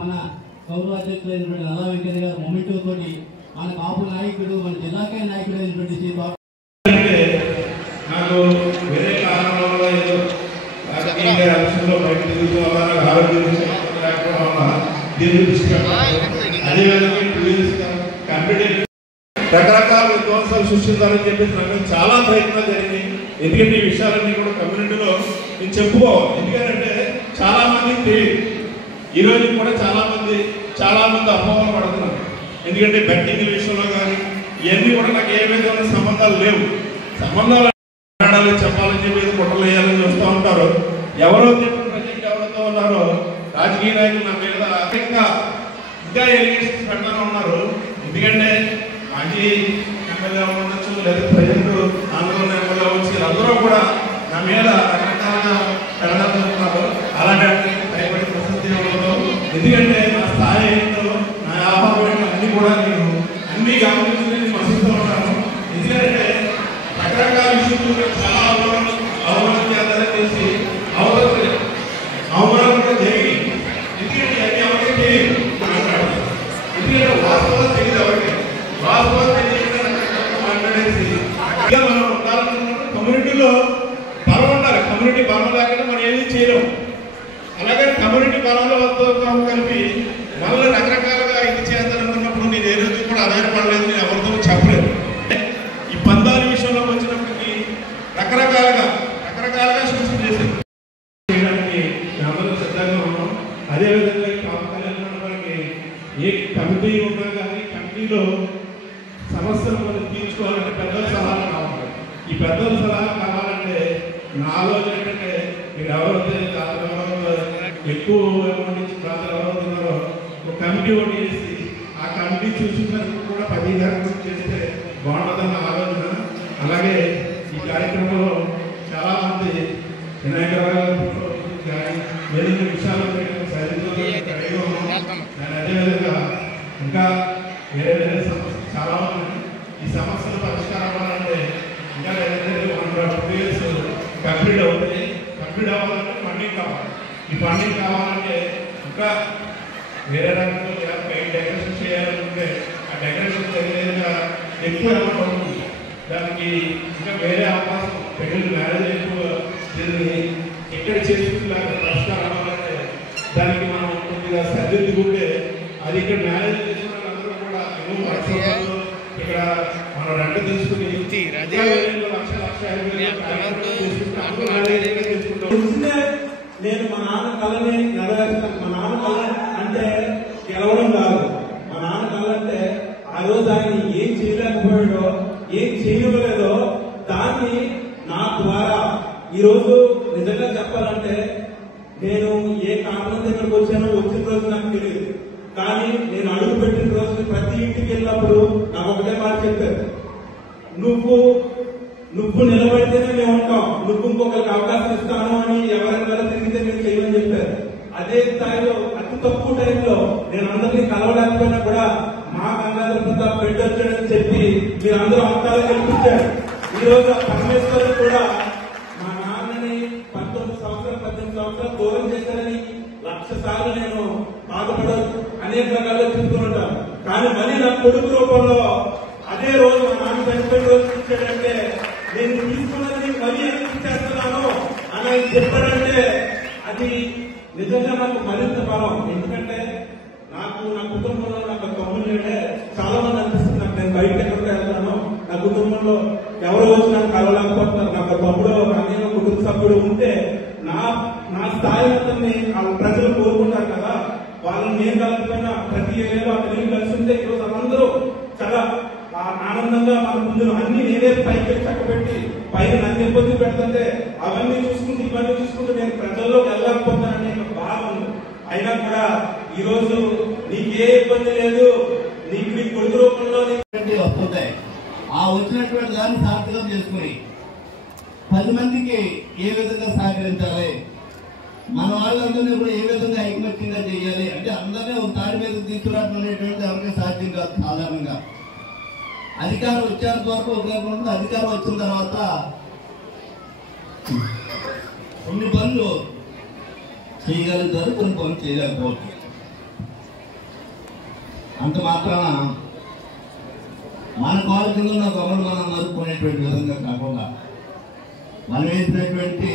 మన గౌరవ అధ్యక్షులైనటువంటి నల్లా వెంకయ్య గారు మొమెంటో తోటి మన కాపు నాయకుడు, మన జిల్లాకే నాయకుడు అయినటువంటి శ్రీ నాకు వేరే కారణంలో ఏదో రాజకీయ అంశంలో బయట తిరుగుతున్న ఆరోగ్య రకరకాల విధ్వంసాలు సృష్టించాలని చెప్పేసి నాకు చాలా ప్రయత్నాలు జరిగింది. ఎందుకంటే ఈ విషయాలన్నీ కూడా కమ్యూనిటీలో నేను చెప్పుకోవాలి. ఎందుకంటే చాలా మందికి తెలియదు. ఈ రోజు కూడా చాలా మంది అపోహలు పడుతున్నారు. ఎందుకంటే బెట్టింగ్ విషయంలో కానీ ఇవన్నీ కూడా నాకు ఏ విధమైన సంబంధాలు లేవు. సంబంధాలు చెప్పాలని చెప్పేసి కుట్రలు వేయాలని చూస్తూ ఉంటారు. ఎవరో ప్రజెంట్ ఎవరితో ఉన్నారో రాజకీయ నాయకులు నా మీద ఇంకా ఎలిగేషన్స్ పెడతానే ఉన్నారు. ఎందుకంటే మాజీ ఎమ్మెల్యే ఉండొచ్చు, లేదా ప్రజెంట్ ఆందోళన ఎమ్మెల్యే వచ్చి అందరూ కూడా నా మీద రకరకాలుగా పెడతారు. అలాంటి భయపడి ప్రసక్తి ఉండదు. ఎందుకంటే నా స్థాయి ఏంటో, నా వ్యాపారం అన్ని కూడా నేను అన్ని గమనించి మసిస్తూ ఉన్నాను. ఎందుకంటే రకరకాల విషయాలు చాలా అవమానం చేద్దారని చేసి అవమానం కూడా జరిగింది. ఎందుకంటే అది ఎవరికి తెలియదు. ఎందుకంటే వాస్తవం తెలియదు ఎవరికి. వాస్తవం తెలియకుండా మాట్లాడేసి మనం ఉండాలనుకున్నప్పుడు కమ్యూనిటీలో బలం ఉండాలి. కమ్యూనిటీ బలం లేకుండా మనం ఏమీ చేయలేము. అలాగే కమ్యూనిటీ బలంతో కలిపి మళ్ళీ రకరకాలుగా ఇది చేద్దామనుకున్నప్పుడు నేను ఏ రోజు కూడా ఆధారపడలేదు. నేను ఎవరితో చెప్పలేదు. ఈ పందాల విషయంలో వచ్చినప్పటికీ రకరకాలుగా సూచన చేశారు. చేయడానికి అందరూ సిద్ధంగా ఉన్నాం. అదేవిధంగా పవన్ కళ్యాణ్ మనకి ఏ కమిటీ ఉన్నా కానీ కమిటీలో సమస్యలు మనం తీర్చుకోవాలంటే పెద్దల సలహాలు కావాలి. ఈ పెద్దల సలహాలు కావాలంటే నా ఆలోచన ఏంటంటే మీరు ఎవరైతే ఎక్కువ అమౌంట్ ఇచ్చి ప్రాంతాలు ఎవరవుతున్నారో ఒక కమిటీ ఒకటి చేసి ఆ కమిటీ చూసిన కూడా 10,000 చేస్తే బాగుంటుందన్న ఆలోచన. అలాగే ఈ కార్యక్రమంలో చాలామంది వినాయకరావు ఏదైనా విషయాలు అదేవిధంగా ఇంకా వేరే సమస్యలు చాలా ఉన్నాయి. ఈ సమస్యలు పరిష్కారం అవ్వాలంటే ఇంకా 100 years కంప్లీట్ అవుతాయి. కంప్లీట్ అవ్వాలంటే ఫండింగ్ కావాలి. ఈ ఫండింగ్ కావాలంటే ఇంకా వేరే రకంగా డెకరేషన్ చేయాలంటే ఆ డెకరేషన్ తెలియదుగా ఎక్కువ అమౌంట్ అవుతుంది. దానికి ఇంకా వేరే అవకాశం పెళ్ళి మ్యారేజ్ ఎక్కువ దీన్ని ఎక్కడ చేసుకునేలాగా పరిష్కారం అవ్వాలంటే దానికి మనం కొద్దిగా సరిదిద్దుకుంటే అది ఇక్కడ మేనేజ్ చేసిన వాళ్ళందరూ కూడా ఎన్నో వర్షాలు ఇక్కడ మనం రెంట్ తీసుకుని నేను మా నాన్న కళని నెరవేర్చాను. మా నాన్న కళ అంటే గెలవడం కాదు. మా నాన్న కళ అంటే ఆ రోజు ఆయన ఏం చేయలేకపోయాడో, ఏం చేయలేదో దాన్ని నా ద్వారా ఈ రోజు నిజంగా చెప్పాలంటే నేను ఏ కారణం దగ్గరకు వచ్చానో వచ్చిన రోజు నాకు తెలియదు. కానీ నేను అడుగు పెట్టిన రోజు ప్రతి ఇంటికి వెళ్ళినప్పుడు నాకు ఒకటే మాట చెప్పారు, నువ్వు నిలబడితేనే మేము ఉంటాం, నువ్వు ఇంకొకరికి అవకాశం ఇస్తాను అని ఎవరైనా తిరిగితే మీరు చేయమని చెప్పారు. అదే స్థాయిలో అతి తక్కువ టైంలో నేను అందరినీ కలవలేకపోయినా కూడా మా గంగాధర ప్రతాప్ రెడ్డి వచ్చాడని చెప్పి మీరు అందరూ అవకాశాలు కల్పించారు. ఈ రోజు పరమేశ్వరుడు కూడా మా నాన్నని 18 సంవత్సరాలు దూరం చేశారని 1,00,000 సార్లు నేను బాధపడవచ్చు, అనేక రకాలుగా చెప్తూ ఉంటాను. కానీ మళ్ళీ నా కొడుకు రూపంలో అదే రోజు మా నాన్న చనిపోయిన రోజు ఇచ్చాడంటే నేను తీసుకున్నది మళ్ళీ ఎందుకు చేస్తున్నాను అని ఆయన చెప్పాడంటే అది నిజంగా నాకు మరింత బలం. ఎందుకంటే నాకు నా కుటుంబంలో నాకు తమ్ముళ్ళు అంటే చాలా మంది అనిపిస్తుంది. నాకు నేను బయట ఎక్కడికి వెళ్తాను, నా కుటుంబంలో ఎవరో వచ్చి నాకు కలవలేకపోతున్నారు. నాకు తమ్ముడు అన్నయ్య కుటుంబ సభ్యుడు ఉంటే నా స్థాయి మొత్తాన్ని ప్రజలు కోరుకుంటారు కదా, వాళ్ళని నేను కలిపిపోయినా ప్రతి ఏరియాలో అక్కడ నేను కలిసి ఉంటే ఈరోజు అందరూ చాలా ఆనందంగా మన ముందు అన్ని నేనే పైకి చక్కబెట్టి పైన నన్ను ఇబ్బంది పెడుతుంటే అవన్నీ చూసుకుంటూ ఇవన్నీ చూసుకుంటూ నేను ప్రజల్లోకి వెళ్ళకపోతానని ఒక బాధ ఉంది. అయినా కూడా ఈ రోజు నీకే ఇబ్బంది లేదు, నీకు నీ కొడుకు రూపంలో వస్తుంటాయి. ఆ వచ్చినటువంటి దాన్ని సార్థకం చేసుకుని 10 మందికి ఏ విధంగా సహకరించాలి, మన వాళ్ళందరినీ కూడా ఏ విధంగా ఐకమత్యంగా చేయాలి అంటే అందరినీ ఒక తాడి మీద తీసుకురావడం అనేటువంటి ఎవరికి సాధ్యం కాదు. సాధారణంగా అధికారం వచ్చేంత వరకు ఉపయోగం ఉంటుంది. అధికారం వచ్చిన తర్వాత కొన్ని పనులు చేయగలుగుతారు, కొన్ని పనులు చేయలేకపోవచ్చు. అంత మాత్రాన మన కాలు కింద ఉన్న గొప్పలు మనం నరుక్కునేటువంటి విధంగా కాకుండా మనం వేసినటువంటి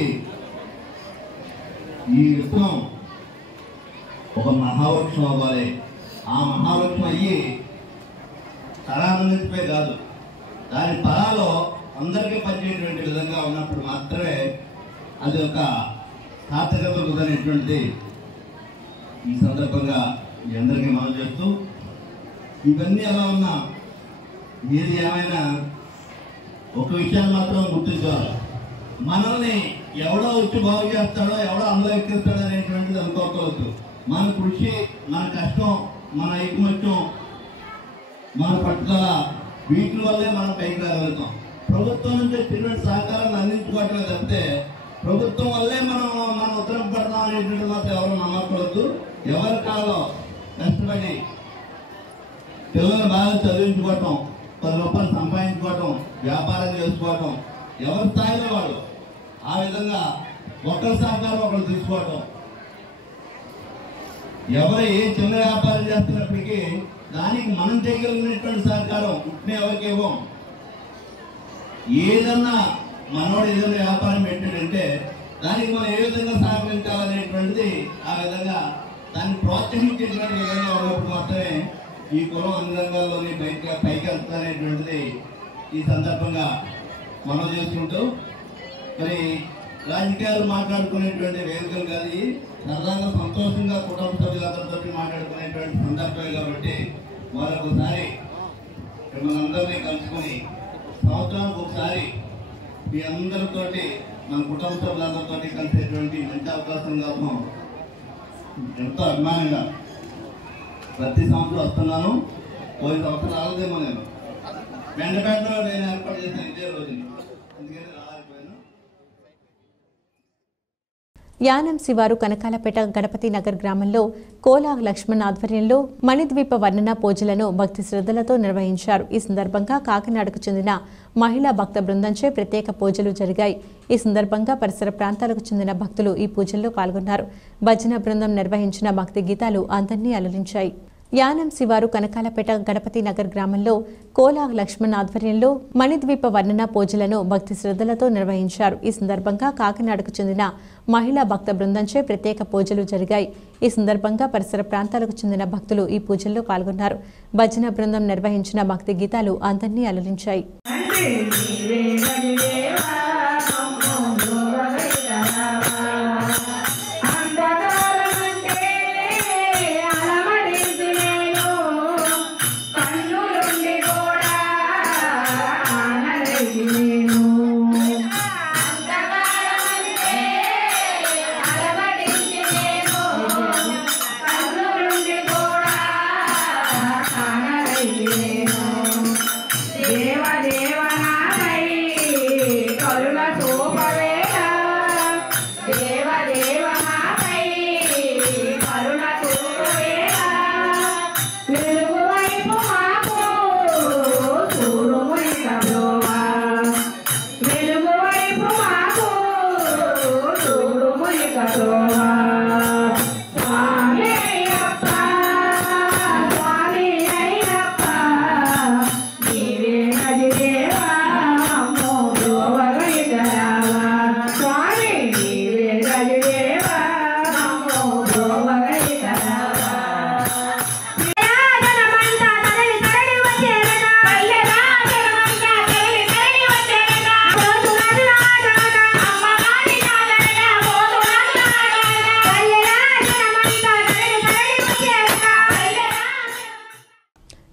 ఈ విత్తనం ఒక మహావృక్షం అవ్వాలి. ఆ మహావృక్షం అయ్యి తరాలన్నింటిపై కాదు, దాని తరాలో అందరికీ పనిచేయటువంటి విధంగా ఉన్నప్పుడు మాత్రమే అది ఒక సార్థకత కుదరనేటువంటిది ఈ సందర్భంగా మీ అందరికీ మనం చేస్తూ, ఇవన్నీ ఎలా ఉన్నా ఏది ఏమైనా ఒక విషయాన్ని మాత్రం గుర్తించాలి. మనల్ని ఎవడో వచ్చి బాగు చేస్తాడో, ఎవడో అందులో ఎక్కిస్తాడో అనేటువంటిది అనుకోకూడదు. మన కృషి, మన కష్టం, మన ఐకమత్యం, మన పట్టుదల, వీటి వల్లే మనం పైకి రాగలుగుతాం. ప్రభుత్వం నుంచి ఇటువంటి సహకారాన్ని అందించుకోవట్లేదు తప్పితే ప్రభుత్వం వల్లే మనం ఉత్తరం పడతాం అనేటువంటి మాత్రం ఎవరు నమ్మకూడదు. ఎవరి కాలంలో కష్టపడి పిల్లల్ని బాగా చదివించుకోవటం, 10 రూపాయలు సంపాదించుకోవటం, వ్యాపారం చేసుకోవటం, ఎవరి స్థాయిలో వాడు ఆ విధంగా ఒకరి సహకారం ఒకరు తీసుకోవటం. ఎవరు ఏ చిన్న వ్యాపారం చేస్తున్నప్పటికీ దానికి మనం చేయగలిగినటువంటి సహకారం ఇట్నే ఎవరికి ఇవ్వం. ఏదన్నా మనోడు ఏదైనా వ్యాపారం పెట్టాడంటే దానికి మనం ఏ విధంగా సహకరించాలనేటువంటిది ఆ విధంగా దాన్ని ప్రోత్సహించేటువంటి విధంగా ఉన్నప్పుడు మాత్రమే ఈ కులం అన్ని రంగాల్లోని పైకి వెళ్తానేటువంటిది ఈ సందర్భంగా మనం చేసుకుంటూ, మరి రాజకీయాలు మాట్లాడుకునేటువంటి వేదికలు కాదు, సరదాగా సంతోషంగా కుటుంబ సభ్యులందరితో మాట్లాడుకునేటువంటి సందర్భమే కాబట్టి మరొకసారి మిమ్మల్ని అందరినీ కలుసుకొని సంవత్సరానికి ఒకసారి మీ అందరితోటి మన కుటుంబ సభ్యులందరితో కలిసేటువంటి మంచి అవకాశం కోసం ఎంతో అభిమానంగా ప్రతి సంవత్సరం వస్తున్నాను. 10 సంవత్సరాలు రాలేదేమో నేను వెంటపేటలో నేను ఏర్పాటు చేసిన ఇదే రోజుని, అందుకని రాలేకపోయాను. యానం శివారు కనకాలపేట గణపతి నగర్ గ్రామంలో కోలా లక్ష్మణ్ ఆధ్వర్యంలో మణిద్వీప వర్ణన పూజలను భక్తి శ్రద్ధలతో నిర్వహించారు. ఈ సందర్భంగా కాకినాడకు చెందిన మహిళా భక్త బృందంచే ప్రత్యేక పూజలు జరిగాయి. ఈ సందర్భంగా పరిసర ప్రాంతాలకు చెందిన భక్తులు ఈ పూజల్లో పాల్గొన్నారు. భజన బృందం నిర్వహించిన భక్తి గీతాలు అందరినీ అలరించాయి. యానం శివారు కనకాలపేట గణపతి నగర్ గ్రామంలో కోలా లక్ష్మణ్ ఆధ్వర్యంలో మణిద్వీప వర్ణన పూజలను భక్తి శ్రద్ధలతో నిర్వహించారు. ఈ సందర్భంగా కాకినాడకు చెందిన మహిళా భక్త బృందంచే ప్రత్యేక పూజలు జరిగాయి. ఈ సందర్భంగా పరిసర ప్రాంతాలకు చెందిన భక్తులు ఈ పూజల్లో పాల్గొన్నారు. భజన బృందం నిర్వహించిన భక్తి గీతాలు అందరినీ అలరించాయి.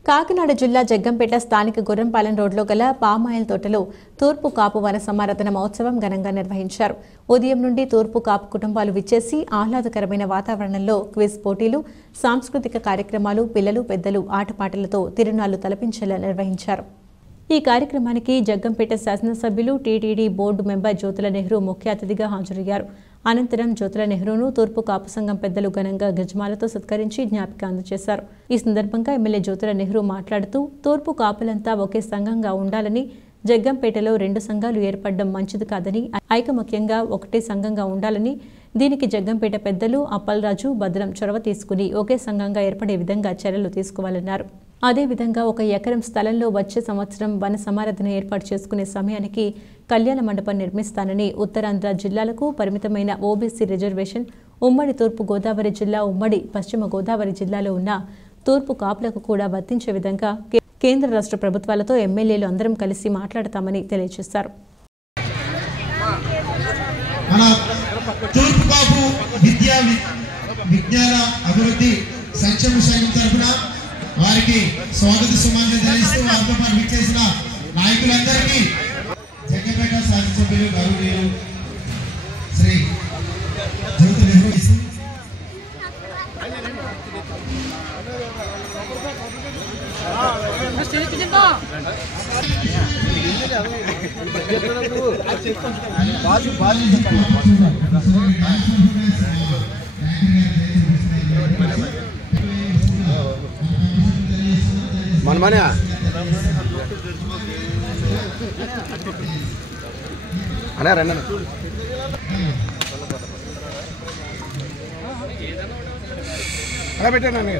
కాకినాడ జిల్లా జగ్గంపేట స్థానిక గుర్రంపాలెం రోడ్లో గల పామాయిల్ తోటలో తూర్పు కాపు వన సమారాధన మహోత్సవం ఘనంగా నిర్వహించారు. ఉదయం నుండి తూర్పు కాపు కుటుంబాలు విచ్చేసి ఆహ్లాదకరమైన వాతావరణంలో క్విజ్ పోటీలు, సాంస్కృతిక కార్యక్రమాలు, పిల్లలు పెద్దలు ఆటపాటలతో తిరునాళ్లు తలపించేలా నిర్వహించారు. ఈ కార్యక్రమానికి జగ్గంపేట శాసనసభ్యులు TTD board member Jyothula Nehru ముఖ్య అతిథిగా హాజరయ్యారు. అనంతరం జ్యోతుల నెహ్రూను తూర్పు కాపు సంఘం పెద్దలు ఘనంగా గజమాలతో సత్కరించి జ్ఞాపిక అందజేశారు. ఈ సందర్భంగా ఎమ్మెల్యే జ్యోతుల నెహ్రూ మాట్లాడుతూ తూర్పు కాపులంతా ఒకే సంఘంగా ఉండాలని, జగ్గంపేటలో 2 సంఘాలు ఏర్పడడం మంచిది కాదని, ఐకమత్యంగా ఒకటే సంఘంగా ఉండాలని, దీనికి జగ్గంపేట పెద్దలు అప్పలరాజు, భద్రం చొరవ తీసుకుని ఒకే సంఘంగా ఏర్పడే విధంగా చర్యలు తీసుకోవాలన్నారు. అదేవిధంగా 1 ఎకరం స్థలంలో వచ్చే సంవత్సరం వన సమారాధన ఏర్పాటు చేసుకునే సమయానికి కళ్యాణ మండపం నిర్మిస్తానని, ఉత్తరాంధ్ర జిల్లాలకు పరిమితమైన ఓబీసీ రిజర్వేషన్ ఉమ్మడి తూర్పు గోదావరి జిల్లా, ఉమ్మడి పశ్చిమ గోదావరి జిల్లాలో ఉన్న తూర్పు కాపులకు కూడా వర్తించే విధంగా కేంద్ర రాష్ట్ర ప్రభుత్వాలతో ఎమ్మెల్యేలు అందరం కలిసి మాట్లాడతామని తెలియజేశారు. తూర్పు కాపు విజ్ఞాన అభివృద్ధి సంక్షేమ సంఘం తరఫున వారికి స్వాగత సుమాన్యం తెలియజేస్తూ వారితో పాటు విచ్చేసిన నాయకులందరికీ జగ్గంపేట శాసనసభ్యులు గౌరవనీయులు శ్రీ జ్యోతి నెహ్రూ మనమనే అనే రండి అలా పెట్టాను అన్న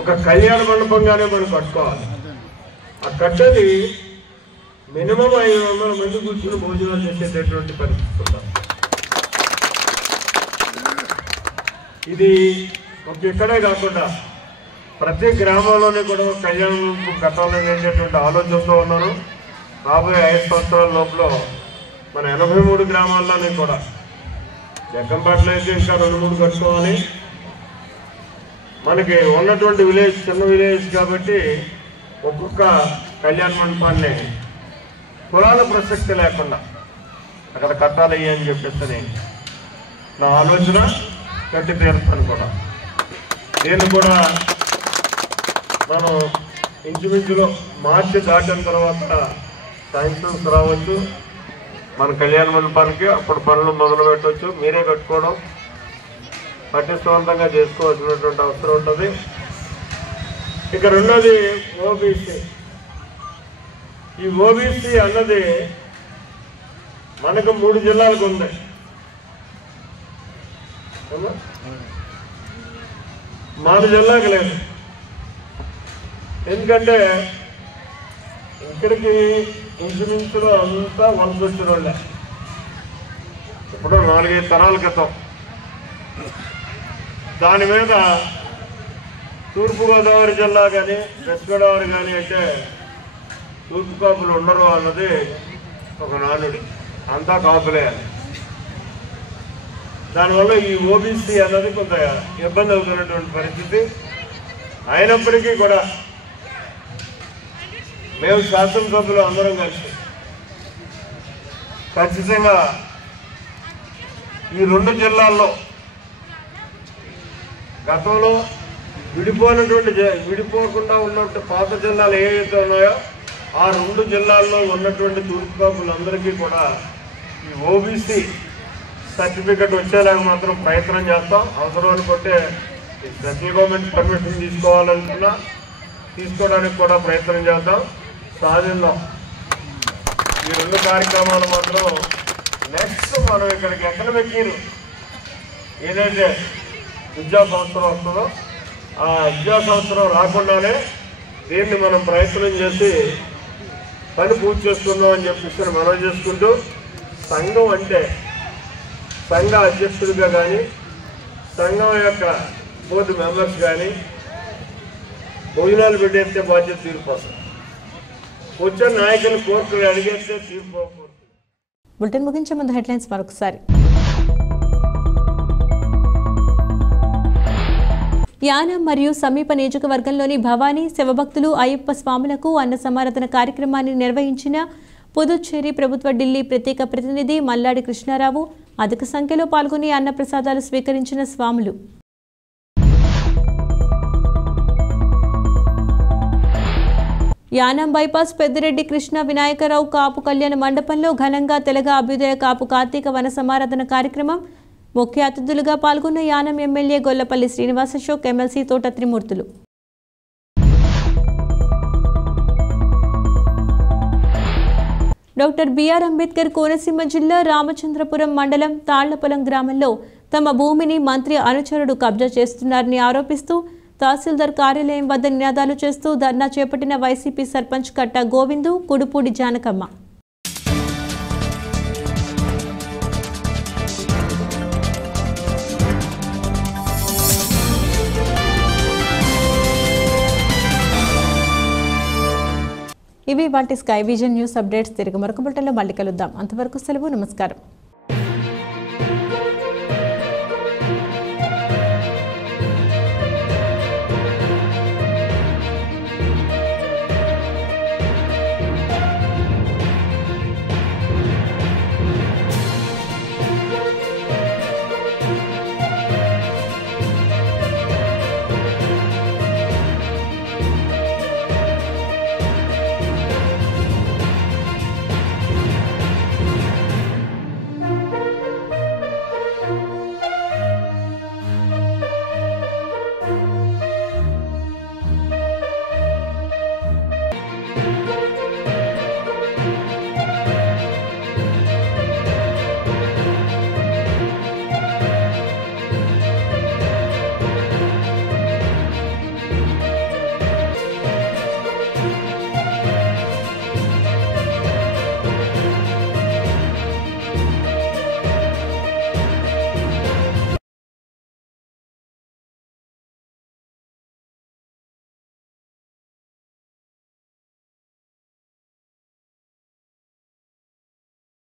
ఒక కళ్యాణ మండపంగానే మనం కట్టుకోవాలి. ఆ కట్టది మినిమం 500 మంది కూర్చుని భోజనాలు చేసేటటువంటి పరిస్థితి ఉండాలి. ఇది ఒక ఇక్కడే కాకుండా ప్రతి గ్రామంలోనే కూడా కళ్యాణ మండపం కట్టాలనేటటువంటి ఆలోచనతో ఉన్నాను. రాబోయే 5 సంవత్సరాల లోపల మన 83 గ్రామాల్లోనే కూడా, జగ్గంపేటలో అయితే ఇంకా 2-3 కట్టుకోవాలి. మనకి ఉన్నటువంటి విలేజ్ చిన్న విలేజ్ కాబట్టి ఒక్కొక్క కళ్యాణ మండపాన్ని కులాల ప్రసక్తి లేకుండా అక్కడ కట్టాలి అని చెప్పేసి నా ఆలోచన. కట్టి తీరుతాను కూడా. నేను కూడా మనం ఇంచుమించులో మార్చి దాటిన తర్వాత శాంక్షన్స్ రావచ్చు మన కళ్యాణ మండపానికి. అప్పుడు పనులు మొదలు పెట్టవచ్చు. మీరే కట్టుకోవడం పటిష్టవంతంగా చేసుకోవాల్సినటువంటి అవసరం ఉంటుంది. ఇక రెండోది ఓబీసీ. ఈ ఓబీసీ అన్నది మనకు 3 జిల్లాలకు ఉంది. మన జిల్లాకి లేదు. ఎందుకంటే ఇక్కడికి ఇంచుమించులో అంతా వలస వచ్చిన వాళ్ళే. ఇప్పుడు 4-5 తరాల క్రితం దాని మీద తూర్పుగోదావరి జిల్లా కానీ వెస్ట్ గోదావరి కానీ అంటే తూర్పు కాపులు ఉండరు అన్నది ఒక నానుడి, అంతా కాపులే అని. దానివల్ల ఈ ఓబీసీ అన్నది కొంత ఇబ్బంది అవుతున్నటువంటి పరిస్థితి. అయినప్పటికీ కూడా మేము శాసనసభ్యులు అందరం కలిసి ఖచ్చితంగా ఈ 2 జిల్లాల్లో గతంలో విడిపోకుండా ఉన్నట్టు పాత జిల్లాలు ఏవైతే ఉన్నాయో ఆ 2 జిల్లాల్లో ఉన్నటువంటి తూర్పు కాపులందరికీ కూడా ఈ ఓబీసీ సర్టిఫికెట్ వచ్చేలాగా మాత్రం ప్రయత్నం చేస్తాం. అవసరం అనుకుంటే సెంట్రల్ గవర్నమెంట్ పర్మిషన్ తీసుకోవాలనుకున్నా తీసుకోవడానికి కూడా ప్రయత్నం చేద్దాం, సాధిద్దాం. ఈ 2 కార్యక్రమాలు మాత్రం నెక్స్ట్ మనం ఇక్కడికి అకాడమిక్ ఇయర్ ఏదైతే విద్యా సంవత్సరం వస్తుందో ఆ విద్యా సంవత్సరం రాకుండానే దీన్ని మనం ప్రయత్నం చేసి పని పూర్తి చేసుకుందాం అని చెప్పి మనం చేసుకుంటూ, సంఘం అంటే సంఘ అధ్యక్షుడిగా కానీ సంఘం యొక్క బోర్డు మెంబర్స్ కానీ భోజనాలు పెట్టేస్తే బాధ్యత తీరిపోతుంది. వచ్చిన నాయకులు కోర్టులు అడిగేస్తే తీరిపోకూడదు. బులెటిన్ ముగించే ముందు హెడ్లైన్స్ మరొకసారి. యానం మరియు సమీప నియోజకవర్గంలోని భవానీ శివభక్తులు అయ్యప్ప స్వాములకు అన్న సమారాధన కార్యక్రమాన్ని నిర్వహించిన పుదుచ్చేరి ప్రభుత్వ ఢిల్లీ ప్రత్యేక ప్రతినిధి మల్లాడి కృష్ణారావు. అధిక సంఖ్యలో పాల్గొని అన్నప్రసాదాలు స్వీకరించిన స్వాములు. యానం బైపాస్ పెద్దిరెడ్డి కృష్ణ వినాయకరావు కాపు కళ్యాణ మండపంలో ఘనంగా తెలగ అభ్యుదయ కాపు కార్తీక వన సమారాధన కార్యక్రమం. ముఖ్య అతిథులుగా పాల్గొన్న యానం ఎమ్మెల్యే గొల్లపల్లి శ్రీనివాస్ అశోక్, ఎమ్మెల్సీ తోట త్రిమూర్తులు. డాక్టర్ బిఆర్ అంబేద్కర్ కోనసీమ జిల్లా రామచంద్రపురం మండలం తాళ్లపొలం గ్రామంలో తమ భూమిని మంత్రి అనుచరుడు కబ్జా చేస్తున్నారని ఆరోపిస్తూ తహసీల్దార్ కార్యాలయం వద్ద నినాదాలు చేస్తూ ధర్నా చేపట్టిన వైసీపీ సర్పంచ్ కట్ట గోవిందు, కుడుపూడి జానకమ్మ. ఇవి వాటి స్కై విజన్ న్యూస్ అప్డేట్స్. తిరిగి మరొక బులెటిన్లో మళ్ళీ కలుద్దాం. అంతవరకు సెలవు, నమస్కారం.